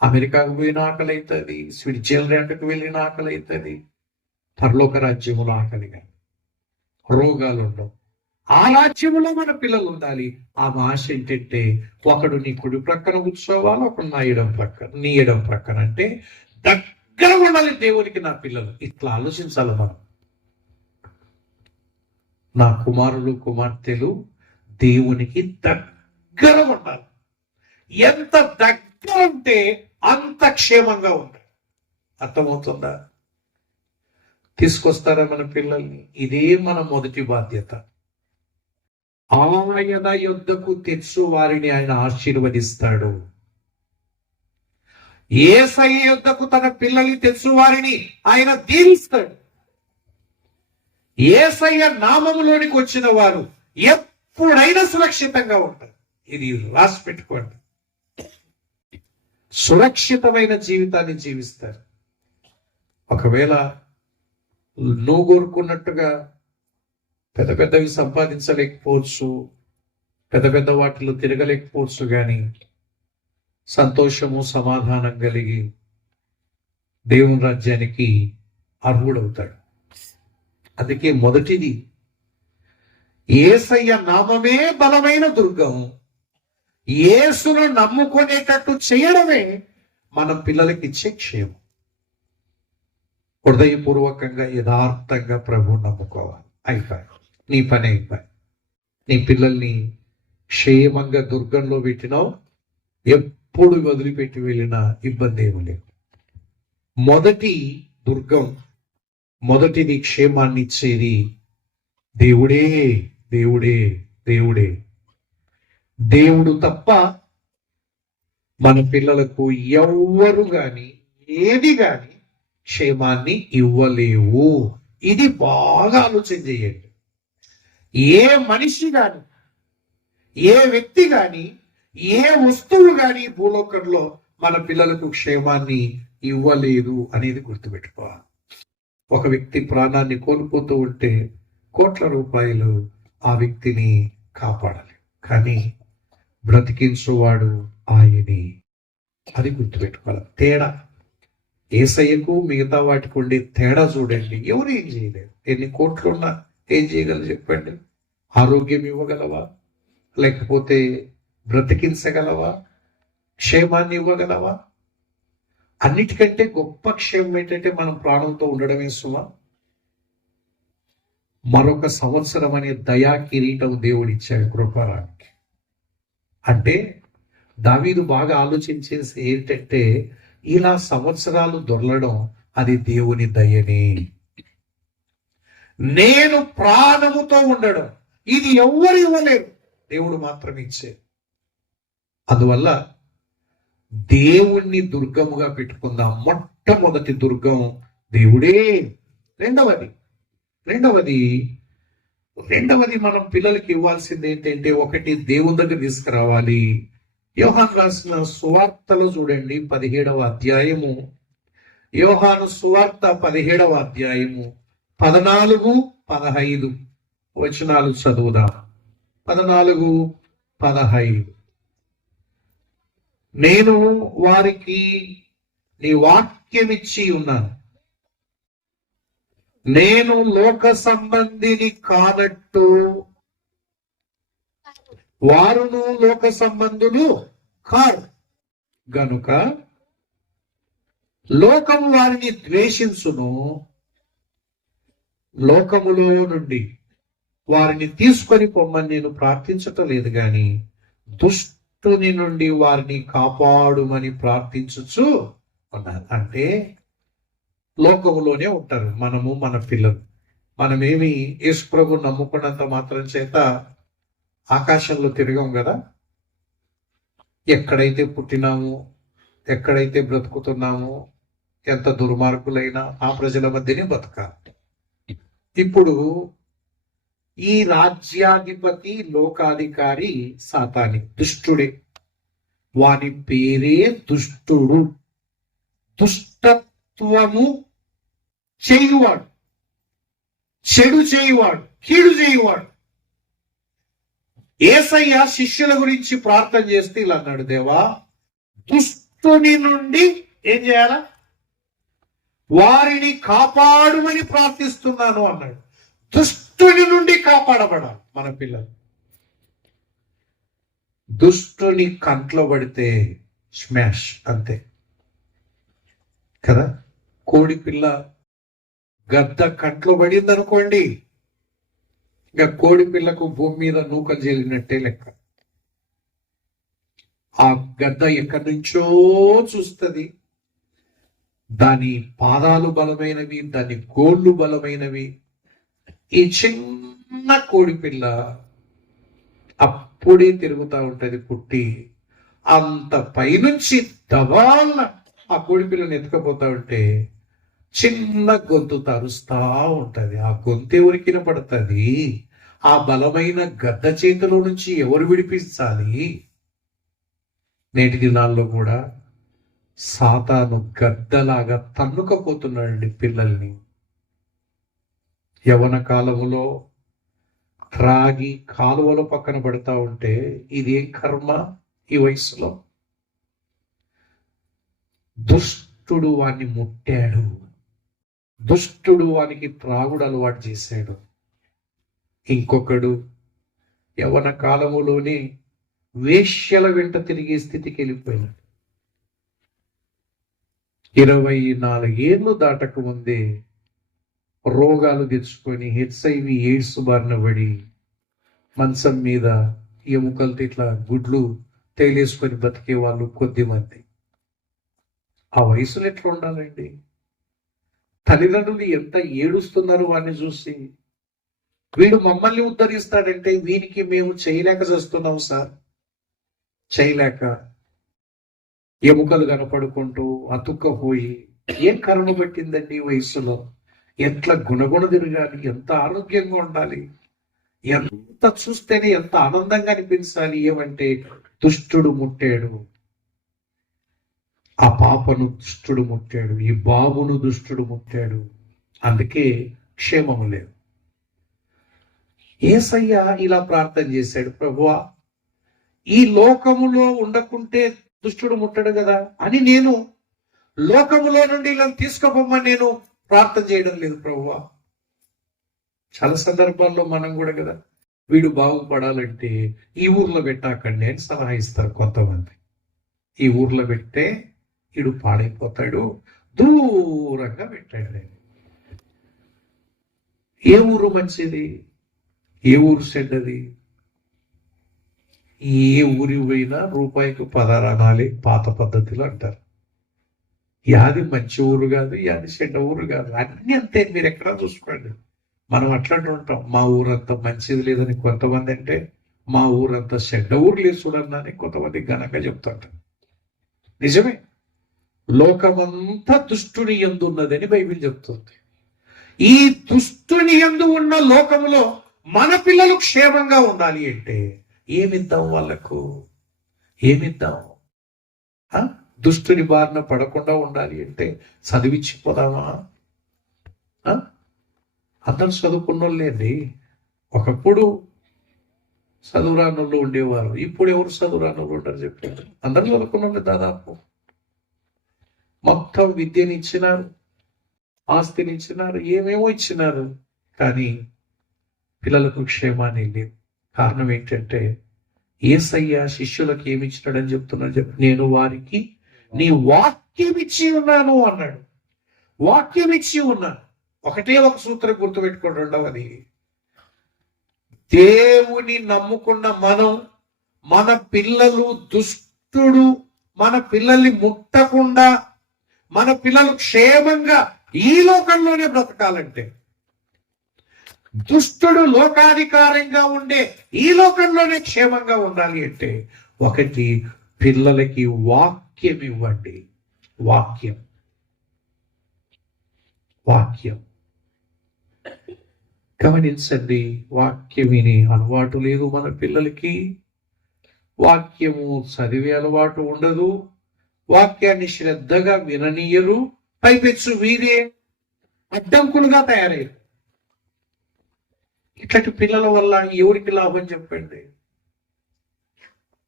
అమెరికాకు పోయిన ఆకలి అవుతుంది, స్విట్జర్లాండ్కి వెళ్ళిన ఆకలి అవుతుంది. పరలోక రాజ్యములో ఆకలిగా, రోగాలు ఉండవు, ఆ రాజ్యములో మన పిల్లలు ఉండాలి. ఆ ఆశ ఏంటంటే ఒకడు నీ కుడి ప్రక్కన కూర్చోవాలి, ఒకడు నీ ఎడం ప్రక్కన. అంటే దగ్గర ఉండాలి దేవునికి నా పిల్లలు. ఇట్లా ఆలోచించాలి మనం. నా కుమారులు కుమార్తెలు దేవునికి దగ్గర ఉండాలి. ఎంత దగ్గర ఉంటే అంత క్షేమంగా ఉంటాయి. అర్థమవుతుందా? తీసుకొస్తారా మన పిల్లల్ని? ఇదే మన మొదటి బాధ్యత. ఆయన యొద్దకు తెచ్చు వారిని ఆయన ఆశీర్వదిస్తాడు. యేసయ్య యొద్దకు తన పిల్లల్ని తెచ్చు వారిని ఆయన దీవిస్తాడు. యేసయ్య నామములోనికి వచ్చిన వారు ఎప్పుడైనా సురక్షితంగా ఉంటారు. ఇది రాసి పెట్టుకోండి. సురక్షితమైన జీవితాన్ని జీవిస్తారు. ఒకవేళ నువ్వు కోరుకున్నట్టుగా పెద్ద పెద్దవి సంపాదించలేకపోవచ్చు, పెద్ద పెద్ద వాటిలో తిరగలేకపోవచ్చు, కానీ సంతోషము సమాధానం కలిగి దేవుని రాజ్యానికి అర్హుడవుతాడు. అందుకే మొదటిది యేసయ్య నామమే బలమైన దుర్గం. యేసును నమ్ముకునేటట్టు చేయడమే మన పిల్లలకి ఇచ్చే క్షేమం. హృదయపూర్వకంగా యథార్థంగా ప్రభువు నమ్ముకోవాలి. అయిపోయి నీ పని అయిపోయి. నీ పిల్లల్ని క్షేమంగా దుర్గంలో పెట్టినావు, ఎప్పుడు వదిలిపెట్టి వెళ్ళినా ఇబ్బంది ఏమి లేదు. మొదటి దుర్గం, మొదటిది క్షేమాన్ని ఇచ్చేది దేవుడే. దేవుడే దేవుడే దేవుడు తప్ప మన పిల్లలకు ఎవ్వరు గాని ఏది గాని క్షేమాన్ని ఇవ్వలేవు. ఇది బాగా ఆలోచన చేయండి. ఏ మనిషి గాని, ఏ వ్యక్తి గాని, ఏ వస్తువు గాని భూలోకంలో మన పిల్లలకు క్షేమాన్ని ఇవ్వలేదు అనేది గుర్తుపెట్టుకోవాలి. ఒక వ్యక్తి ప్రాణాన్ని కోల్పోతూ ఉంటే కోట్ల రూపాయలు ఆ వ్యక్తిని కాపాడాలి, కానీ బ్రతికించువాడు ఆయనే. అది గుర్తుపెట్టుకోవాలి. తేడా యేసయ్యకు మిగతా వాటికి ఉండే తేడా చూడండి. ఎవరు ఏం చేయలేరు. ఎన్ని కోట్లున్నా ఏం చేయగలరు చెప్పండి? ఆరోగ్యం ఇవ్వగలవా? లేకపోతే బ్రతికించగలవా? క్షేమాన్ని ఇవ్వగలవా? అన్నిటికంటే గొప్ప క్షేమం ఏంటంటే మనం ప్రాణంతో ఉండడమే సుమా. మరొక సంవత్సరం అనే దయా కిరీటం దేవుడిచ్చాడు కృపారానికి. అంటే దావీదు బాగా ఆలోచించేసి ఏంటంటే ఇలా సంవత్సరాలు దొరలడం అది దేవుని దయనే. నేను ప్రాణముతో ఉండడం ఇది ఎవ్వరు ఇవ్వలేరు, దేవుడు మాత్రం ఇచ్చే. అందువల్ల దేవుణ్ణి దుర్గముగా పెట్టుకుందాం. మొట్టమొదటి దుర్గం దేవుడే. రెండవది మనం పిల్లలకి ఇవ్వాల్సింది ఏంటంటే, ఒకటి దేవుని దగ్గర తీసుకురావాలి. యోహాను రాసిన సువార్తలో చూడండి, 17వ అధ్యాయము. యోహాను సువార్త 17వ అధ్యాయము 14-15 వచనాలు చదువుదాం. 14-15. నేను వారికి నీ వాక్యమిచ్చి ఉన్నాను, నేను లోక సంబంధిని కానట్టు వారును లోక సంబంధులు కారు గనుక లోకము వారిని ద్వేషించును, లోకములో నుండి వారిని తీసుకొని పొమ్మని నేను ప్రార్థించటం లేదు, గాని దుష్టుని నుండి వారిని కాపాడుమని ప్రార్థించుచు ఉన్నారు. అంటే లోకములోనే ఉంటారు మనము, మన పిల్లలు. మనమేమి యేసు ప్రభు నమ్ముకున్నంత మాత్రం చేత ఆకాశంలో తిరగం కదా. ఎక్కడైతే పుట్టినామో, ఎక్కడైతే బ్రతుకుతున్నామో, ఎంత దుర్మార్గులైనా ఆ ప్రజల మధ్యనే బతకాలి. ఇప్పుడు ఈ రాజ్యాధిపతి లోకాధికారి సాతాని, దుష్టుడే. వాని పేరే దుష్టుడు. దుష్టత్వము చేయువాడు, చెడు చేయువాడు, కీడు చేయువాడు. యేసయ్య శిష్యుల గురించి ప్రార్థన చేస్తే ఇలా అన్నాడు, దేవా దుష్టుని నుండి ఏం చేయాలా? వారిని కాపాడుమని ప్రార్థిస్తున్నాను అన్నాడు. దుష్టుని దుష్టుని నుండి కాపాడబడాలి మన పిల్లలు. దుష్టుని కంట్లో పడితే స్మాష్ అంతే కదా. కోడి పిల్ల గద్ద కంట్లో పడింది అనుకోండి, ఇంకా కోడి పిల్లకు భూమి మీద నూకలు చేలినట్టే లెక్క. ఆ గద్ద ఎక్కడి నుంచో చూస్తుంది, దాని పాదాలు బలమైనవి, దాని గోళ్ళు బలమైనవి. ఈ చిన్న కోడి పిల్ల అప్పుడే తిరుగుతూ ఉంటది పుట్టి. అంత పైనుంచి దబాల ఆ కోడి పిల్లని ఎత్తుకపోతా ఉంటే చిన్న గొంతు తరుస్తా ఉంటది. ఆ గొంతు ఎవరికి వినపడుతుంది? ఆ బలమైన గద్ద చేతిలో నుంచి ఎవరు విడిపించాలి? నేటి దినాల్లో కూడా సాతాను గద్దలాగా తన్నుకపోతున్నాడండి పిల్లల్ని. యవన కాలములో త్రాగి కాలువల పక్కన పడతా ఉంటే ఇదేం కర్మ ఈ వయసులో? దుష్టుడు వాణ్ణి ముట్టాడు, దుష్టుడు వానికి త్రాగుడు అలవాటు చేశాడు. ఇంకొకడు యవన కాలములోనే వేశ్యల వెంట తిరిగే స్థితికి వెళ్ళిపోయినాడు. 24 ఏళ్ళు దాటక ముందే రోగాలు తెచ్చుకొని HIV ఎయిడ్స్ బారిన పడి మంచం మీద ఎముకలతో ఇట్లా గుడ్లు తేలేసుకొని బతికే వాళ్ళు కొద్దిమంది. ఆ వయసులో ఎట్లా ఉండాలండి? తల్లిదండ్రులు ఎంత ఏడుస్తున్నారు వాడిని చూసి. వీడు మమ్మల్ని ఉద్ధరిస్తాడంటే వీనికి మేము చేయలేక చేస్తున్నాం సార్. చేయలేక ఎముకలు కనపడుకుంటూ అతుక్కపోయి ఏం కరుణ పెట్టిందండి ఈ వయసులో? ఎట్లా గుణగుణ తిరగాలి, ఎంత ఆరోగ్యంగా ఉండాలి, ఎంత చూస్తేనే ఎంత ఆనందంగా అనిపించాలి. ఏమంటే దుష్టుడు ముట్టాడు, ఆ పాపను దుష్టుడు ముట్టాడు, ఈ బాబును దుష్టుడు ముట్టాడు, అందుకే క్షేమము లేదు. యేసయ్య ఇలా ప్రార్థన చేశాడు, ప్రభువా ఈ లోకములో ఉండకుంటే దుష్టుడు ముట్టడు కదా అని నేను లోకములో నుండి ఇలా తీసుకుపోమని నేను ప్రార్థన చేయడం లేదు ప్రభువా. చాలా సందర్భాల్లో మనం కూడా కదా, వీడు బాగుపడాలంటే ఈ ఊర్లో పెట్టాకండి అని సలహా ఇస్తారు కొంతమంది. ఈ ఊర్లో పెడితే వీడు పాడైపోతాడు, దూరంగా పెట్టాడు. ఏ ఊరు మంచిది, ఏ ఊరు చెడ్డది? ఏ ఊరి పోయినా రూపాయికి 16 అనాలి పాత పద్ధతిలో అంటారు. యాది మంచి ఊరు కాదు, యాది చెడ్డ ఊరు కాదు, అన్ని అంతే. మీరు ఎక్కడా చూసుకోండి. మనం అట్లాంటి ఉంటాం, మా ఊరంతా మంచిది లేదని కొంతమంది అంటే, మా ఊరంతా చెడ్డ ఊరు లేదు చూడన్నా అని కొంతమంది ఘనంగా చెప్తుంటారు. నిజమే, లోకమంతా దుష్టుని యందు ఉన్నదని బైబిల్ చెప్తుంది. ఈ దుష్టుని యందు ఉన్న లోకములో మన పిల్లలు క్షేమంగా ఉండాలి అంటే ఏమిద్దాం వాళ్ళకు? ఏమిద్దాం? దుష్టుని బారిన పడకుండా ఉండాలి అంటే చదివిచ్చిపోదామా? అందరూ చదువుకున్నోళ్ళేండి. ఒకప్పుడు చదువురానోళ్ళు ఉండేవారు, ఇప్పుడు ఎవరు చదువురానోళ్ళు ఉంటారు చెప్పారు? అందరూ చదువుకున్నోళ్ళే దాదాపు. మొత్తం విద్యని ఇచ్చినారు, ఆస్తిని ఇచ్చినారు, ఏమేమో ఇచ్చినారు, కానీ పిల్లలకు క్షేమాన్ని లేదు. కారణం ఏంటంటే యేసయ్య శిష్యులకు ఏమి ఇచ్చినాడని చెప్తున్నాడు చెప్పి, నేను వారికి నీ వాక్యం ఇచ్చి ఉన్నాను అన్నాడు. వాక్యం ఇచ్చి ఉన్నాను. ఒకటే ఒక సూత్రం గుర్తుపెట్టుకోండి. రెండవది, దేవుని నమ్ముకున్న మనం, మన పిల్లలు దుష్టుడు మన పిల్లల్ని ముట్టకుండా, మన పిల్లలు క్షేమంగా ఈ లోకంలోనే బ్రతకాలంటే, దుష్టుడు లోకాధికారంగా ఉండే ఈ లోకంలోనే క్షేమంగా ఉండాలి అంటే, ఒకటి పిల్లలకి వాక్యం ఇవ్వండి. వాక్యం వాక్యం గమనించండి. వాక్యం విని అలవాటు లేదు మన పిల్లలకి, వాక్యము చదివే అలవాటు ఉండదు, వాక్యాన్ని శ్రద్ధగా విననీయరు, పైపెచ్చు వీరే అడ్డంకులుగా తయారయ్యారు. ఇట్లాంటి పిల్లల వల్ల ఎవరికి లాభం చెప్పండి?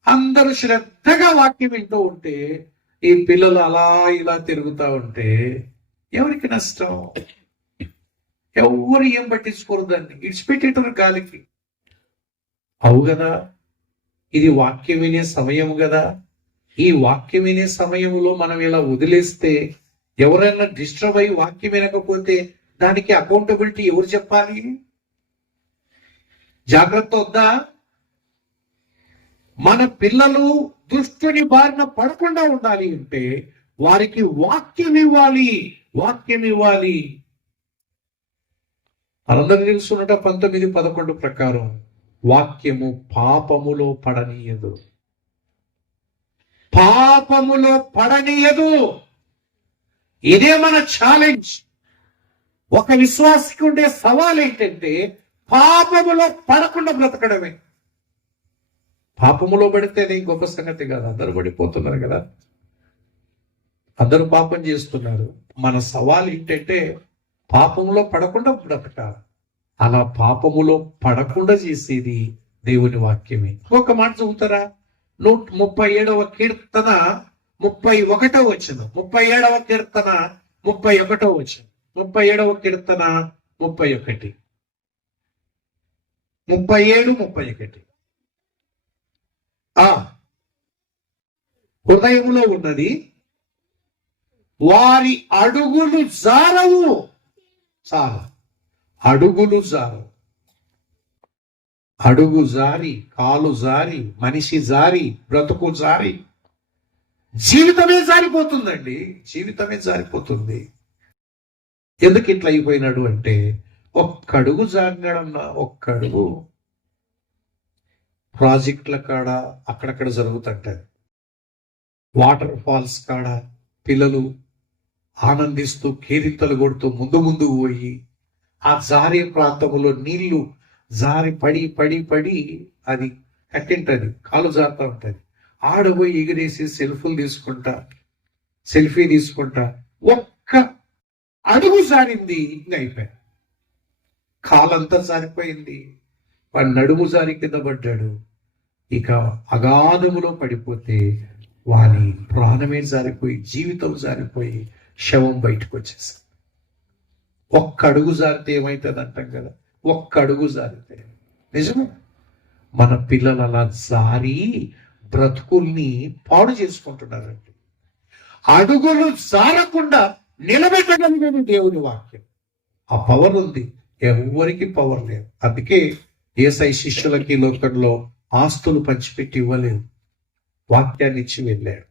అందరూ శ్రద్ధగా వాక్యం వింటూ ఉంటే ఈ పిల్లలు అలా ఇలా తిరుగుతూ ఉంటే ఎవరికి నష్టం? ఎవరు ఏం పట్టించుకోరు, దాన్ని ఇడిచిపెట్టేటారు గాలికి. అవు కదా, ఇది వాక్యం వినే సమయం కదా. ఈ వాక్యం వినే సమయంలో మనం ఇలా వదిలేస్తే ఎవరైనా డిస్టర్బ్ అయ్యి వాక్యం వినకపోతే దానికి అకౌంటబిలిటీ ఎవరు చెప్పాలి? జాగ్రత్త వద్దా? మన పిల్లలు దుష్టుని బారిన పడకుండా ఉండాలి అంటే వారికి వాక్యం ఇవ్వాలి, వాక్యం ఇవ్వాలి. అందరూ తెలుసున్నట 19:11 ప్రకారం వాక్యము పాపములో పడనీయదు, పాపములో పడనీయదు. ఇదే మన ఛాలెంజ్. ఒక విశ్వాసికి ఉండే సవాల్ ఏంటంటే పాపములో పడకుండా బ్రతకడమే. పాపములో పడితే అది గొప్ప సంగతి కాదు, అందరూ పడిపోతున్నారు కదా, అందరూ పాపం చేస్తున్నారు. మన సవాల్ ఏంటంటే పాపములో పడకుండా బ్రతకాలి. అలా పాపములో పడకుండా చేసేది దేవుని వాక్యమే. ఒక మాట చదువుతారా? 137వ కీర్తన 31వ వచనం, 37వ కీర్తన 31వ వచనం, 37వ కీర్తన 31, 37, 31. హృదయములో ఉన్నది వారి అడుగులు జారవు. చాలా అడుగులు జారవు. అడుగు జారి, కాలు జారి, మనిషి జారి, బ్రతుకు జారి, జీవితమే జారిపోతుందండి, జీవితమే జారిపోతుంది. ఎందుకు ఇట్లా అయిపోయినాడు అంటే ఒక్కడుగు జారినాడన్నా. ఒక్కడుగు ప్రాజెక్టుల కాడ అక్కడక్కడ జరుగుతుంటది, వాటర్ ఫాల్స్ కాడ పిల్లలు ఆనందిస్తూ కేరింతలు కొడుతూ ముందు ముందు పోయి ఆ జారే ప్రాంతంలో నీళ్లు జారి పడి పడి పడి అది కట్టింటది, కాలు జారుతూ ఉంటది. ఆడపోయి ఎగిరేసి సెల్ఫీ తీసుకుంటా ఒక్క అడుగు జారింది, ఇంకా అయిపోయి కాలంతా జారిపోయింది. వాడు నడుము జారి కింద పడ్డాడు. ఇక అగాధములో పడిపోతే వాని ప్రాణమే జారిపోయి, జీవితం జారిపోయి, శవం బయటకు వచ్చేసింది. ఒక్క అడుగు జారితే ఏమవుతుంది అంటాం కదా, ఒక్క అడుగు జారితే. నిజమే, మన పిల్లలు అలా జారి బ్రతుకుల్ని పాడు చేసుకుంటున్నారండి. అడుగులు జారకుండా నిలబెట్టగలిగేది దేవుని వాక్యం. ఆ పవర్ ఉంది, ఎవరికి పవర్ లేదు. అందుకే యేసయ్య శిష్యులకి లోకంలో ఆస్తులు పంచిపెట్టి ఇవ్వలేదు, వాక్యాన్ని ఇచ్చి వెళ్ళాడు.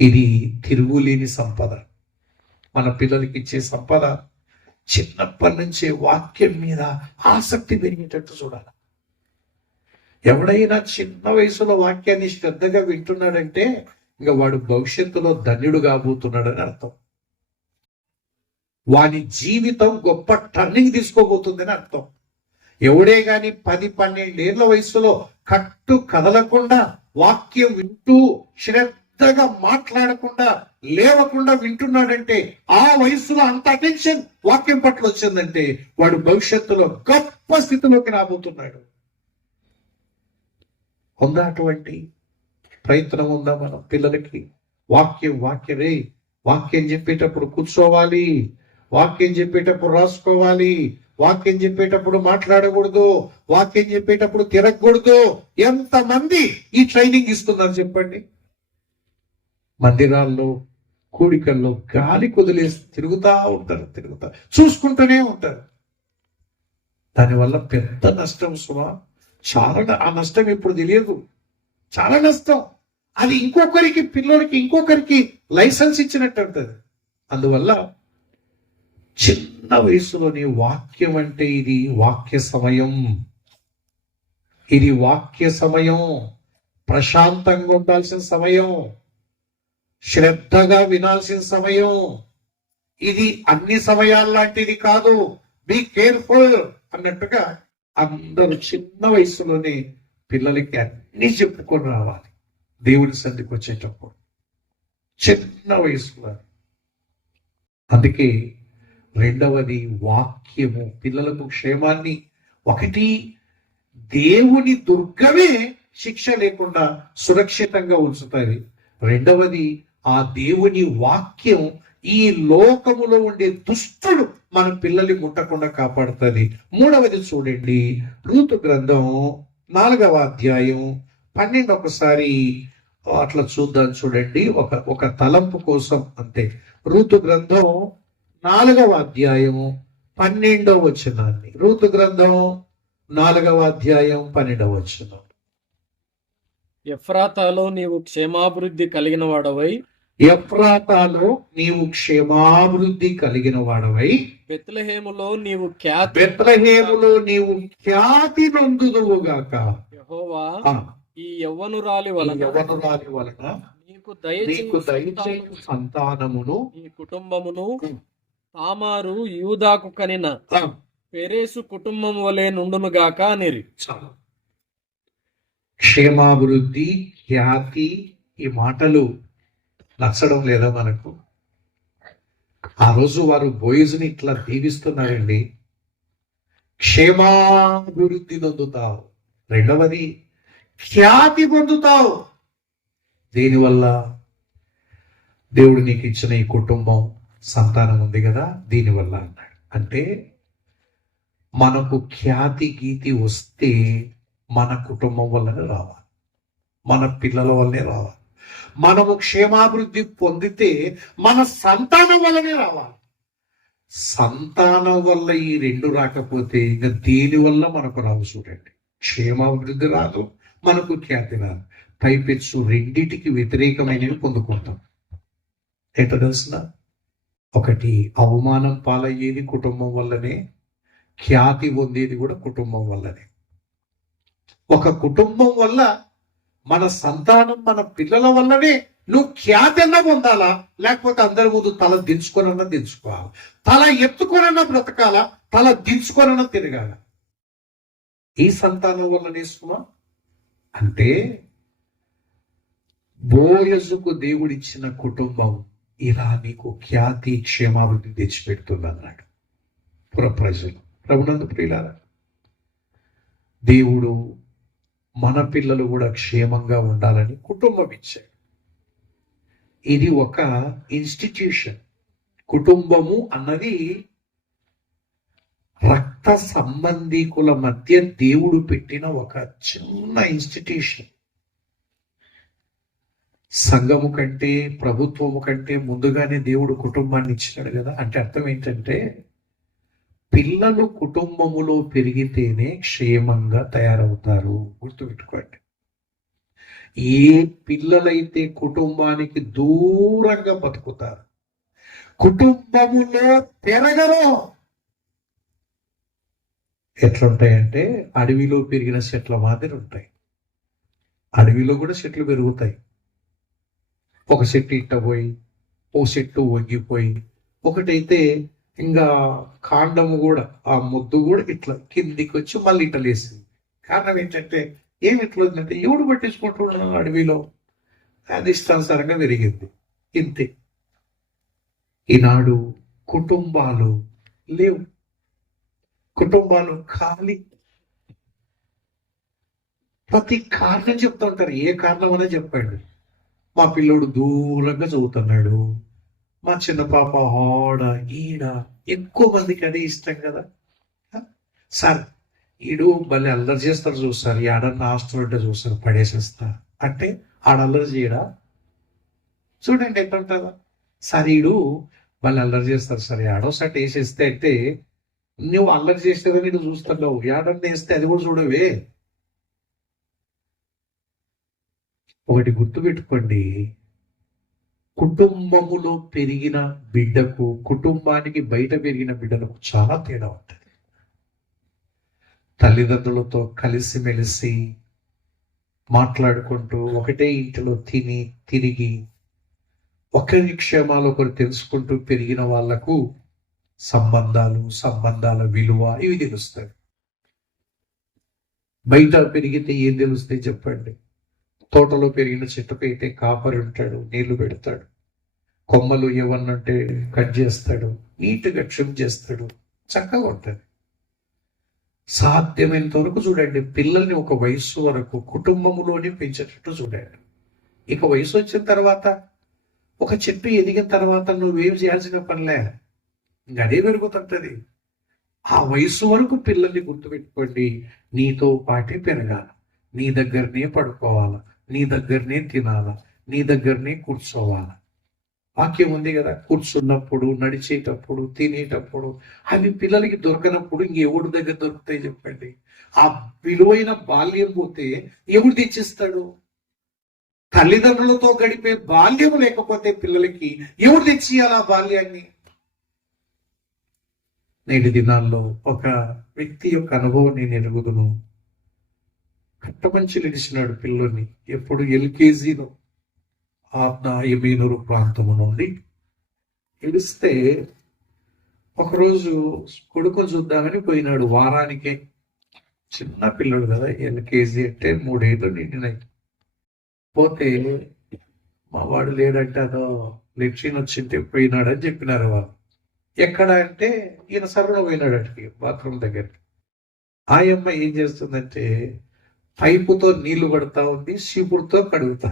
ఇది తిరుగులేని సంపద. మన పిల్లలకి ఇచ్చే సంపద చిన్నప్పటి నుంచే వాక్యం మీద ఆసక్తి పెరిగేటట్టు చూడాలి. ఎవడైనా చిన్న వయసులో వాక్యాన్ని శ్రద్ధగా వింటున్నాడంటే ఇంకా వాడు భవిష్యత్తులో ధన్యుడు కాబోతున్నాడని అర్థం. వాని జీవితం గొప్ప టర్నింగ్ తీసుకోబోతుందని అర్థం. ఎవడే గాని 10-12 ఏళ్ల వయసులో కట్టు కదలకుండా వాక్యం వింటూ శ్రద్ధగా మాట్లాడకుండా లేవకుండా వింటున్నాడంటే, ఆ వయసులో అంత అటెన్షన్ వాక్యం పట్ల వచ్చిందంటే వాడు భవిష్యత్తులో గొప్ప స్థితిలోకి రాబోతున్నాడు. ఉందా అటువంటి ప్రయత్నం? ఉందా మన పిల్లలకి? వాక్యం చెప్పేటప్పుడు కూర్చోవాలి, వాక్యం చెప్పేటప్పుడు రాసుకోవాలి, వాక్యం చెప్పేటప్పుడు మాట్లాడకూడదు, వాక్యం చెప్పేటప్పుడు తిరగకూడదు. ఎంతమంది ఈ ట్రైనింగ్ ఇస్తున్నారు చెప్పండి? మందిరాల్లో, కూడికల్లో గాలి కుదిలేసి తిరుగుతా చూసుకుంటూనే ఉంటారు. దానివల్ల పెద్ద నష్టం సుమా. చాలా, ఆ నష్టం ఇప్పుడు తెలియదు, చాలా నష్టం. అది ఇంకొకరికి, పిల్లోడికి ఇంకొకరికి లైసెన్స్ ఇచ్చినట్టు ఉంటుంది. అందువల్ల చిన్న వయసులోని వాక్యం అంటే ఇది వాక్య సమయం, ఇది వాక్య సమయం. ప్రశాంతంగా ఉండాల్సిన సమయం, శ్రద్ధగా వినాల్సిన సమయం. ఇది అన్ని సమయాల లాంటిది కాదు. బీ కేర్ఫుల్ అన్నట్టుగా అందరూ చిన్న వయసులోనే పిల్లలకి అన్ని చెప్పుకొని రావాలి. దేవుడి సన్నిధికి వచ్చేటప్పుడు చిన్న వయసులో. అందుకే రెండవది వాక్యము పిల్లలకు క్షేమాన్ని. ఒకటి, దేవుని దుర్గమే శిక్ష లేకుండా సురక్షితంగా ఉంచుతాయి. రెండవది, ఆ దేవుని వాక్యం ఈ లోకములో ఉండే దుష్టుడు మన పిల్లల్ని ముట్టకుండా కాపాడుతుంది. మూడవది చూడండి, రూతు గ్రంథం 4వ అధ్యాయం 12 ఒకసారి అట్లా చూద్దాం. చూడండి, ఒక తలంపు కోసం అంతే. రూతు గ్రంథం 4వ అధ్యాయము 12వ వచనాన్ని, రూతు గ్రంథం 4వ అధ్యాయం 12వ వచనం. ఎఫ్రాతాలో నీవు క్షేమాభివృద్ధి కలిగిన వాడవై, ఎఫ్రాతాలో నీవు క్షేమాభివృద్ధి కలిగిన వాడవై, బెత్లెహేములో నీవు ఖ్యాతి నొందుదువుగాక. యెహోవా ఆ, ఈ యవ్వనురాలి వలన నీకు దయచేయు సంతానమును ఈ కుటుంబమును తామారు యూదాకు కనిన పెరేసు కుటుంబం వలె నుండునుగాక అనిరి. క్షేమాభివృద్ధి, ఖ్యాతి, ఈ మాటలు నచ్చడం లేదా మనకు? ఆ రోజు వారు బోయజుని ఇట్లా దీవిస్తున్నారండి, క్షేమాభివృద్ధి పొందుతావు, రెండవది ఖ్యాతి పొందుతావు. దీనివల్ల దేవుడు నీకు ఇచ్చిన ఈ కుటుంబం, సంతానం ఉంది కదా, దీనివల్ల అన్నాడు. అంటే మనకు ఖ్యాతి గీతి వస్తే మన కుటుంబం వల్లనే రావాలి, మన పిల్లల వల్లనే రావాలి. మనము క్షేమాభివృద్ధి పొందితే మన సంతానం వల్లనే రావాలి. సంతానం వల్ల ఈ రెండు రాకపోతే ఇంకా దేని వల్ల మనకు రావు. చూడండి, క్షేమాభివృద్ధి రాదు, మనకు ఖ్యాతి రాదు, పైపెచ్చు రెండిటికి వ్యతిరేకమైనవి పొందుకుంటాం. ఏంటో తెలుసిన, ఒకటి అవమానం పాలయ్యేది కుటుంబం వల్లనే, ఖ్యాతి పొందేది కూడా కుటుంబం వల్లనే. ఒక కుటుంబం వల్ల మన సంతానం, మన పిల్లల వల్లనే నువ్వు ఖ్యాతి అన్నా పొందాలా, లేకపోతే అందరి ముందు తల దించుకొనన్నా దించుకోవాలి, తల ఎత్తుకొనన్నా బ్రతకాలా, తల దించుకొనన్నా తిరగాల. ఈ సంతానం వల్లనే సుమా. అంటే బోయజుకు దేవుడిచ్చిన కుటుంబం ఇలా నీకు ఖ్యాతి, క్షేమాభివృద్ధి తెచ్చిపెడుతుంది అన్నాడు. పురప్రజలు, ప్రభునందు ప్రియులారా, దేవుడు మన పిల్లలు కూడా క్షేమంగా ఉండాలని కుటుంబం ఇచ్చాడు. ఇది ఒక ఇన్స్టిట్యూషన్. కుటుంబము అన్నది రక్త సంబంధీకుల మధ్య దేవుడు పెట్టిన ఒక చిన్న ఇన్స్టిట్యూషన్. సంఘము కంటే, ప్రభుత్వము కంటే ముందుగానే దేవుడు కుటుంబాన్ని ఇచ్చినాడు కదా. అంటే అర్థం ఏంటంటే, పిల్లలు కుటుంబములో పెరిగితేనే క్షేమంగా తయారవుతారు. గుర్తుపెట్టుకోండి. ఏ పిల్లలైతే కుటుంబానికి దూరంగా బతుకుతారు, కుటుంబములో పెరగరు, ఎట్లుంటాయంటే అడవిలో పెరిగిన చెట్ల మాదిరి ఉంటాయి. అడవిలో కూడా చెట్లు పెరుగుతాయి. ఒక చెట్టు ఇట్టపోయి, ఓ చెట్టు వంగిపోయి, ఒకటైతే ఇంకా కాండము కూడా, ఆ ముద్దు కూడా ఇట్లా కిందికి వచ్చి మళ్ళీ ఇట్లా లేసింది. కారణం ఏంటంటే, ఏమి ఇట్లా ఉందంటే ఎవడు పట్టించుకుంటున్నాను, అడవిలో అది ఇష్టానుసారంగా పెరిగింది. ఇంతే. ఈనాడు కుటుంబాలు లేవు, కుటుంబాలు ఖాళీ. ప్రతి కారణం చెప్తూ ఉంటారు, ఏ కారణం అనే చెప్పండి. మా పిల్లోడు దూరంగా చదువుతున్నాడు, మా చిన్న పాప ఆడ ఈడ. ఎక్కువ మందికి అదే ఇష్టం కదా. సార్ ఈడు భలే అల్లరి చేస్తారు చూస్తారు, ఆడన్న హాస్టల్ ఉంటే చూస్తారు పడేసేస్తారు అంటే ఆడ అల్లరి చేయడా? చూడండి ఎట్లుంటుందా. సార్ ఈడు భలే అల్లరి చేస్తారు సార్, ఆడోసారి వేసేస్తే అంటే నువ్వు అల్లరి చేసేదని నువ్వు చూస్తున్నావు, ఏడన్నా వేస్తే అది కూడా చూడవే. ఒకటి గుర్తుపెట్టుకోండి, కుటుంబములో పెరిగిన బిడ్డకు, కుటుంబానికి బయట పెరిగిన బిడ్డలకు చాలా తేడా ఉంటుంది. తల్లిదండ్రులతో కలిసిమెలిసి మాట్లాడుకుంటూ ఒకటే ఇంటిలో తిని తిరిగి ఒకరి క్షేమాలు ఒకరు తెలుసుకుంటూ పెరిగిన వాళ్లకు సంబంధాల విలువ ఇవి తెలుస్తాయి. బయట పెరిగితే ఏం తెలుస్తాయి చెప్పండి? తోటలో పెరిగిన చెట్టుకు అయితే కాపరి ఉంటాడు, నీళ్లు పెడతాడు, కొమ్మలు ఏమన్నంటే కట్ చేస్తాడు, నీట్గా ట్రిమ్ చేస్తాడు, చక్కగా ఉంటుంది. సాధ్యమైనంత వరకు చూడండి, పిల్లల్ని ఒక వయస్సు వరకు కుటుంబంలోనే పెంచేటట్టు చూడండి. ఇక వయసు వచ్చిన తర్వాత ఒక చెట్టు ఎదిగిన తర్వాత నువ్వేం చేయాల్సిన పనిలే, ఇంకా అదే పెరుగుతుంటది. ఆ వయసు వరకు పిల్లల్ని గుర్తుపెట్టుకోండి, నీతో పాటే పెరగాల, నీ దగ్గరనే పడుకోవాలా, నీ దగ్గరనే తినాలా, నీ దగ్గరనే కూర్చోవాలా. వాక్యం ఉంది కదా, కూర్చున్నప్పుడు, నడిచేటప్పుడు, తినేటప్పుడు. అవి పిల్లలకి దొరకనప్పుడు ఇంకెవడి దగ్గర దొరుకుతాయి చెప్పండి? ఆ విలువైన బాల్యం పోతే ఎవడు తెచ్చిస్తాడు? తల్లిదండ్రులతో గడిపే బాల్యం లేకపోతే పిల్లలకి ఎవడు తెచ్చియాలి ఆ బాల్యాన్ని? నేటి దినాల్లో ఒక వ్యక్తి యొక్క అనుభవం నేను ఎరుగుదును. కట్టమంచి నిలిచినాడు పిల్లని, ఎప్పుడు ఎల్కేజీలో యమీనూరు ప్రాంతము నుండి ఇడిస్తే ఒకరోజు కొడుకుని చూద్దామని పోయినాడు. వారానికే, చిన్న పిల్లడు కదా, ఎల్కేజీ అంటే 3 ఏళ్ళు నిండినాయి. పోతే మా వాడు లేడంటే అదో లెట్రిన్ వచ్చింటే పోయినాడని చెప్పినారు వాళ్ళు. ఎక్కడ అంటే ఈయన సరళ పోయినాడు అటుకి బాత్రూమ్ దగ్గరికి. ఆ అమ్మాయి ఏం చేస్తుందంటే పైపుతో నీళ్లు పడతా ఉంది, చీపురుతో కడుగుతా.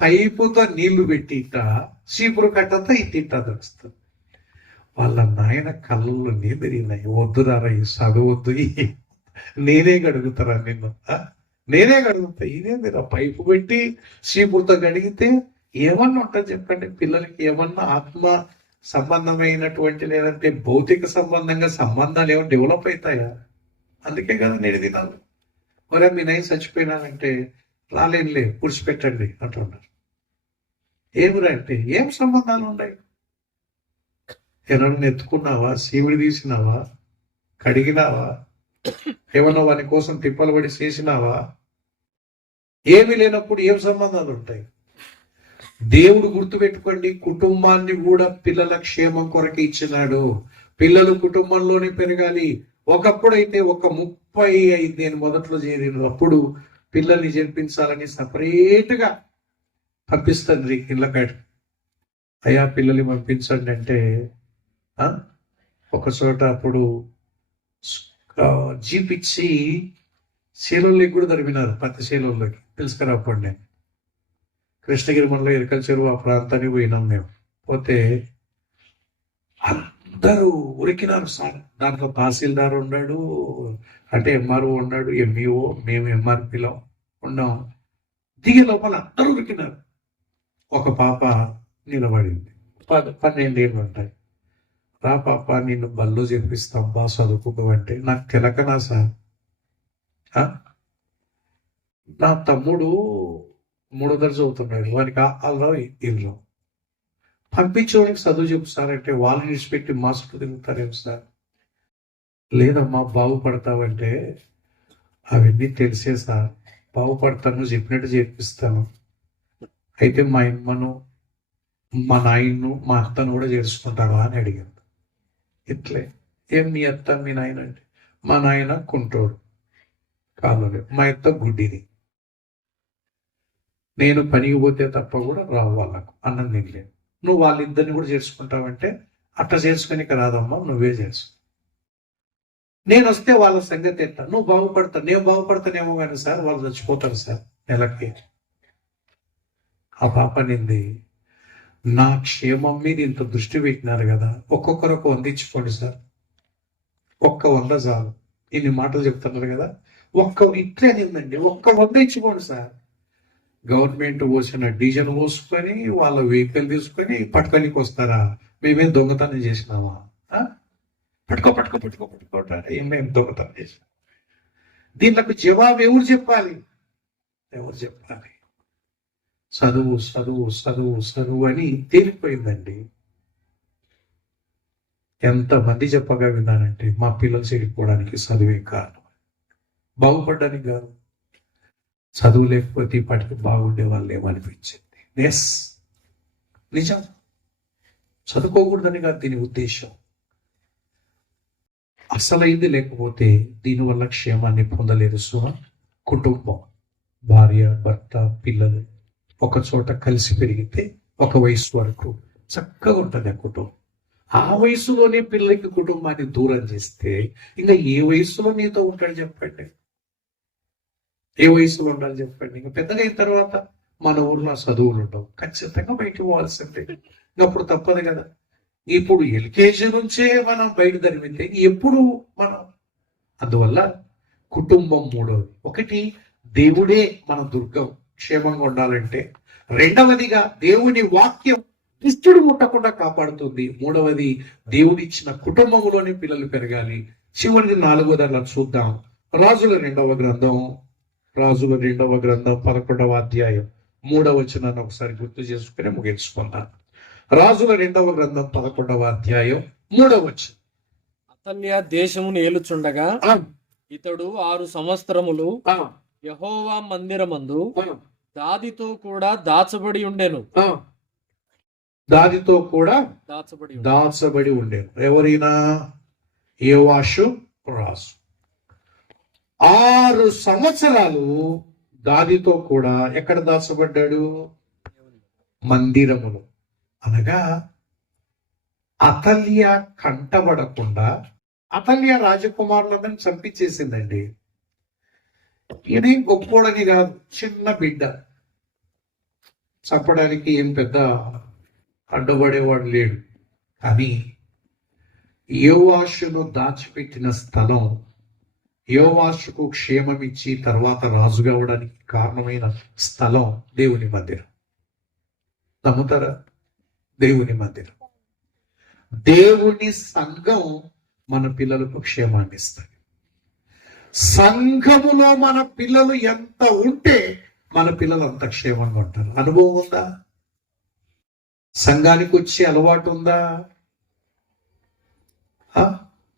పైపుతో నీళ్లు పెట్టిట, చీపురు కట్టతో ఇట్టిట్టా తెలుస్తుంది. వాళ్ళ నాయన కళ్ళల్లో నీళ్ళు తిరిగినాయి. వద్దురారా, ఈ చదువద్దు, నేనే కడుగుతారా నిన్ను, నేనే కడుగుతా. ఇదేంది పైపు పెట్టి చీపురుతో కడిగితే ఏమన్నా ఉంటుంది చెప్పండి? పిల్లలకి ఏమన్నా ఆత్మ సంబంధమైనటువంటి లేదంటే భౌతిక సంబంధంగా సంబంధాలు ఏమో డెవలప్ అవుతాయా? అందుకే కదా నేడు దినాలు. మరి మీ నైన్ చచ్చిపోయినానంటే రాలేనులే, పుడిచిపెట్టండి అంటున్నారు. ఏమిరా అంటే ఏం సంబంధాలు ఉన్నాయి? ఎవరన్నా ఎత్తుకున్నావా, సీవిడి తీసినావా, కడిగినావా, ఏమన్నా వాని కోసం తిప్పలు పడి చేసినావా? ఏమి లేనప్పుడు ఏం సంబంధాలు ఉంటాయి? దేవుడు గుర్తుపెట్టుకోండి, కుటుంబాన్ని కూడా పిల్లల క్షేమం కొరకు ఇచ్చినాడు. పిల్లలు కుటుంబంలోనే పెరగాలి. ఒకప్పుడైతే ఒక 35 నేను మొదట్లో చేరిన అప్పుడు పిల్లల్ని జరిపించాలని సపరేట్గా పంపిస్తుంది ఇళ్ళకాడ. అయ్యా పిల్లల్ని పంపించండి అంటే ఒక చోట అప్పుడు జీప్ ఇచ్చి శీలంలోకి కూడా తరిమినారు, పత్తి శీలంలోకి. తెలుసుకురాపండి, కృష్ణగిరి మండలం ఎరకల చెరువు ఆ ప్రాంతానికి పోయినాం మేము. పోతే అందరూ ఉరికినారు సార్. దాంట్లో తహసీల్దార్ ఉన్నాడు, అంటే ఎంఆర్ఓ ఉన్నాడు, ఎంఈఓ, మేము ఎంఆర్పిలో ఉన్నాం. దిగే లోపల అందరూ ఉరికినారు. ఒక పాప నిలబడింది, 12 ఏళ్ళు ఉంటాయి. రా పాప, నిన్ను బల్లో చేపిస్తాం బా, చదువుకుంటూ అంటే. నాకు తెలకనా సార్, నా తమ్ముడు 3వ తరగతి చదువుతున్నాడు, వానికి ఆల్రావు ఇల్లు పంపించడానికి చదువు చెప్తారంటే వాళ్ళని విడిచిపెట్టి మాస్కు తిరుగుతారేం సార్? లేదమ్మా బాగుపడతావంటే అవన్నీ తెలిసే సార్, బాగుపడతాను, చెప్పినట్టు చేర్పిస్తాను. అయితే మా అమ్మను, మా నాయన్ను, మా అత్తను కూడా చేర్చుకుంటావా అని అడిగాను. ఇట్లే, ఏం మీ అత్త మీ నాయన అంటే, మా నాయన కుంటోడు, కాలువలే, మా అత్త గుడ్డిది, నేను పనికి పోతే తప్ప కూడా రావు వాళ్ళకు అన్నం తినలేదు. నువ్వు వాళ్ళిద్దరిని కూడా చేర్చుకుంటావంటే అట్లా చేసుకుని రాదమ్మా, నువ్వే చేసు. నేను వస్తే వాళ్ళ సంగతి ఎట్లా? నువ్వు బాగుపడతా, నేను బాగుపడతానేమో కానీ సార్ వాళ్ళు చచ్చిపోతారు సార్ నెలకి. ఆ పాప నింది, నా క్షేమం మీద ఇంత దృష్టి పెట్టినారు కదా, ఒక్కొక్కరు 100 ఇచ్చుకోండి సార్, ఒక్క 100 చాలు. ఇన్ని మాటలు చెప్తున్నారు కదా, ఇట్లే నిందండి, ఒక్క 100 ఇచ్చుకోండి సార్. గవర్నమెంట్ పోసిన డీజిల్ పోసుకొని వాళ్ళ వెహికల్ తీసుకొని పట్టుకోనికి వస్తారా? మేమేం దొంగతనం చేసినామా? పట్టుకోటారా? ఏమేం దొంగతనం చేసినా? దీనికి జవాబు ఎవరు చెప్పాలి? చదువు చదువు చదువు చదువు అని తేలిపోయిందండి. ఎంతమంది చెప్పగా విన్నానంటే మా పిల్లలు చెడిపోవడానికి చదువే కారణం, బాగుపడడానికి కాదు. చదువు లేకపోతే ఇప్పటికి బాగుండే వాళ్ళు ఏమనిపించింది. ఎస్, నిజం. చదువుకోకూడదని కాదు దీని ఉద్దేశం. అసలైంది లేకపోతే దీనివల్ల క్షేమాన్ని పొందలేదు. సో కుటుంబం, భార్య, భర్త, పిల్లలు ఒక చోట కలిసి పెరిగితే ఒక వయసు వరకు చక్కగా ఉంటుంది ఆ కుటుంబం. ఆ వయసులోనే పిల్లలకి కుటుంబాన్ని దూరం చేస్తే ఇంకా ఏ వయసులో నీతో ఉంటాడు చెప్పండి? ఏ వయసులో ఉండాలి చెప్పండి? ఇంకా పెద్దగా అయిన తర్వాత మన ఊర్లో చదువులు ఉండవు, ఖచ్చితంగా బయటికి పోవాల్సిందే. అప్పుడు తప్పదు కదా. ఇప్పుడు ఎల్కేజీ నుంచే మనం బయట తరిమితే ఎప్పుడు మనం, అందువల్ల కుటుంబం మూడవది. ఒకటి, దేవుడే మన దుర్గం క్షేమంగా ఉండాలంటే. రెండవదిగా దేవుని వాక్యం దుష్టుడు ముట్టకుండా కాపాడుతుంది. మూడవది, దేవుడిచ్చిన కుటుంబంలోని పిల్లలు పెరగాలి. చివరిది నాలుగోది అలా చూద్దాం. రాజుల రెండవ గ్రంథం 11వ అధ్యాయం 3వ వచనాన్ని ఒకసారి గుర్తు చేసుకుని ముగించుకుందాం. రాజుల 2వ గ్రంథం 11వ అధ్యాయం 3వ వచనం. అతల్య దేశమును ఏలుచుండగా ఇతడు 6 సంవత్సరములు యెహోవా మందిరమందు దాదితో కూడా దాచబడి ఉండెను. దాదితో కూడా దాచబడి దాచబడి ఉండేను. ఎవరైనా యోవాషు రాజు 6 సంవత్సరాలు దాదితో కూడా ఎక్కడ దాచబడ్డాడు? మందిరములు. అనగా అతల్య కంటబడకుండా అతల్య రాజకుమారులందరినీ చంపించేసిందండి. ఈయన గొప్పోడని కాదు, చిన్న బిడ్డ, చంపడానికి ఏం పెద్ద అడ్డుపడేవాడు లేడు. కానీ యోవాషును దాచిపెట్టిన స్థలం, యోవాషుకు క్షేమమిచ్చి తర్వాత రాజు కావడానికి కారణమైన స్థలం దేవుని మందిరం. నమ్ముతారా? దేవుని మందిరం. దేవుని సంఘం మన పిల్లలకు క్షేమాన్ని ఇస్తుంది. సంఘములో మన పిల్లలు ఎంత ఉంటే మన పిల్లలు అంత క్షేమంగా ఉంటారు. అనుభవం ఉందా? సంఘానికి వచ్చే అలవాటు ఉందా?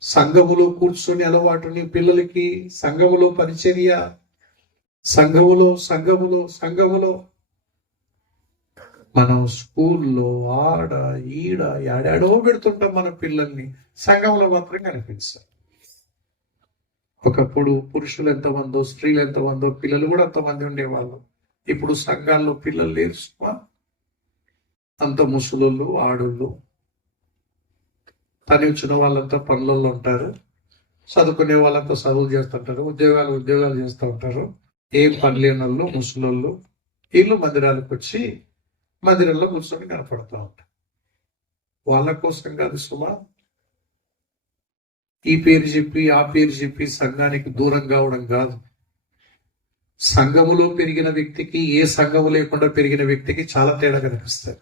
సంఘములో కూర్చొని అలవాటు నీ పిల్లలకి, సంఘములో పరిచర్య, సంఘములో మనం స్కూల్లో ఆడ ఈడ ఏడాడో పెడుతుంటాం మన పిల్లల్ని, సంఘంలో మాత్రం కనిపిస్తారు. ఒకప్పుడు పురుషులు ఎంతమందో స్త్రీలు ఎంతమందో పిల్లలు కూడా అంతమంది ఉండేవాళ్ళు. ఇప్పుడు సంఘాల్లో పిల్లలు లేరు. అంత ముసలోళ్ళు, ఆడోళ్ళు, పని వచ్చిన వాళ్ళంతా పనులలో ఉంటారు, చదువుకునే వాళ్ళంతా చదువులు చేస్తుంటారు, ఉద్యోగాలు చేస్తూ ఉంటారు. ఏం పని లేని వాళ్ళు, ముసలోళ్ళు, వీళ్ళు మందిరాలకు వచ్చి మందిరంలో కూర్చొని కనపడుతూ ఉంటారు. వాళ్ళ కోసం కాదు సుమా. ఈ పేరు చెప్పి ఆ పేరు చెప్పి సంఘానికి దూరం కావడం కాదు. సంఘములో పెరిగిన వ్యక్తికి, ఏ సంఘము లేకుండా పెరిగిన వ్యక్తికి చాలా తేడా కనిపిస్తుంది.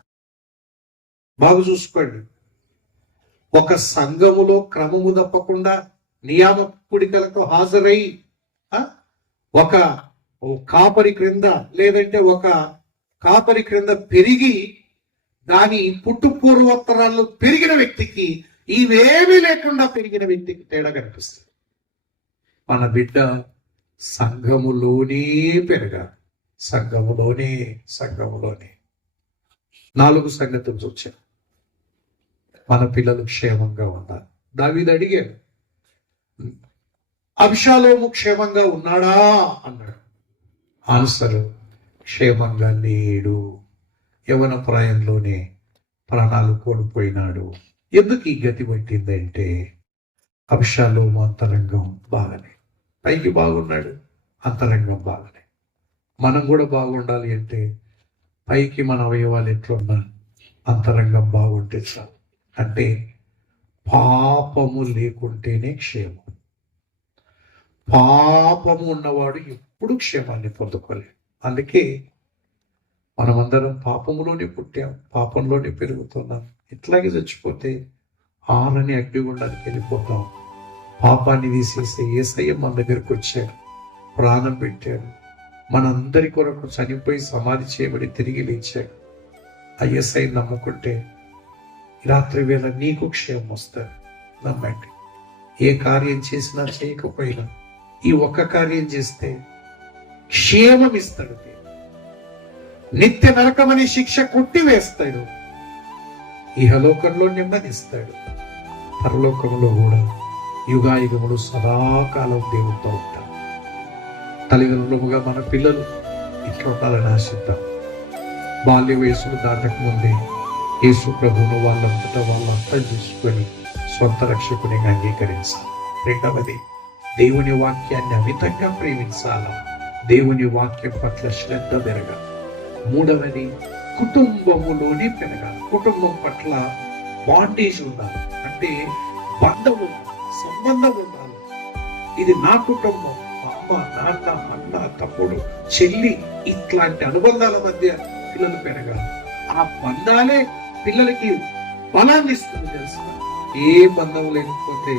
బాగా చూసుకోండి. ఒక సంఘములో క్రమము తప్పకుండా నియామ కూడికలకు హాజరై ఒక కాపరి క్రింద, లేదంటే ఒక కాపరి క్రింద పెరిగి దాని పుట్టుపూర్వోత్తరాల్లో పెరిగిన వ్యక్తికి, ఇవేమీ లేకుండా పెరిగిన వ్యక్తికి తేడా కనిపిస్తుంది. మన బిడ్డ సంఘములోనే పెరగాలి. సంఘములోనే 4 సంగతులు చూచాను. మన పిల్లలు క్షేమంగా ఉండాలి. దావీదు అడిగాడు, అబ్షాలోము క్షేమంగా ఉన్నాడా అన్నాడు. ఆన్సర్, క్షేమంగా లేడు. యవన ప్రాయంలోనే ప్రాణాలు కోల్పోయినాడు. ఎందుకు ఈ గతి పట్టిందంటే అబ్షాలోము అంతరంగం బాగలే. పైకి బాగున్నాడు, అంతరంగం బాగలే. మనం కూడా బాగుండాలి అంటే పైకి మన అవయవాలు ఎట్లున్నా అంతరంగం బాగుంటే చాలు. అంటే పాపము లేకుంటేనే క్షేమం. పాపము ఉన్నవాడు ఎప్పుడు క్షేమాన్ని పొందుకోలేడు. అందుకే మనమందరం పాపములోనే పుట్టాం, పాపంలోనే పెరుగుతున్నాం. ఇట్లాగే చచ్చిపోతే ఆనని అగ్నిగుండానికి వెళ్ళిపోతాం. పాపాన్ని తీసేస్తే యేసయ్య మన దగ్గరకు వచ్చాడు, ప్రాణం పెట్టాడు, మనందరి కొరకు చనిపోయి సమాధి చేయబడి తిరిగి లేచాడు. ఆ యేసయ్యని నమ్ముకుంటే రాత్రి వేళ నీకు క్షేమం వస్తుంది. నమ్మండి. ఏ కార్యం చేసినా చేయకపోయినా ఈ ఒక్క కార్యం చేస్తే క్షేమం ఇస్తాడు. నిత్య నరకమని శిక్ష కొట్టివేస్తాడు. ఇహలోకంలో నెమ్మదిస్తాడు, పరలోకంలో కూడా యుగాయుగములు సదాకాలం దేవుడితో ఉంటారు. తల్లిదండ్రులుగా మన పిల్లలు ఇట్లా ఉండాలని ఆశిద్దాం. బాల్య వయసును దాటక ముందే యేసు ప్రభువును వాళ్ళంతటా వాళ్ళు అర్థం చేసుకొని సొంత రక్షకుని అంగీకరించాలి. రెండవది, దేవుని వాక్యాన్ని అమితంగా ప్రేమించాలి. దేవుని వాక్యం పట్ల శ్రద్ధ పెరగాలి. మూడవది కుటుంబములోనే పెరగాలి. కుటుంబం పట్ల బాండేజ్ ఉండాలి, అంటే బంధం ఉండాలి, సంబంధం ఉండాలి. ఇది నా కుటుంబం, మా అమ్మ, నాన్న, అన్న, తమ్ముడు, చెల్లి, ఇట్లాంటి అనుబంధాల మధ్య పిల్లలు పెరగాలి. ఆ బంధాలే పిల్లలకి బలాన్ని ఇస్తుంది. తెలుసు, ఏ బంధం లేకపోతే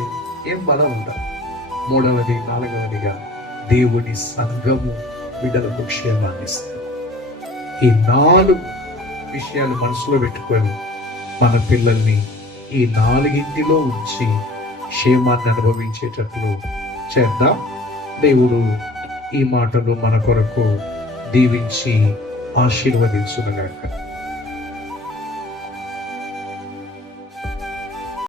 ఏం బలం ఉండదు. మూడవది, నాలుగవదిగా దేవుని సంఘము బిడ్డలకు క్షేమాన్ని ఇస్తుంది. ఈ 4 విషయాలు మనసులో పెట్టుకొని మన పిల్లల్ని ఈ 4 ఉంచి క్షేమాన్ని అనుభవించేటట్లు చేద్దాం. దేవుడు ఈ మాటలు మన కొరకు దీవించి ఆశీర్వదించునుగాక.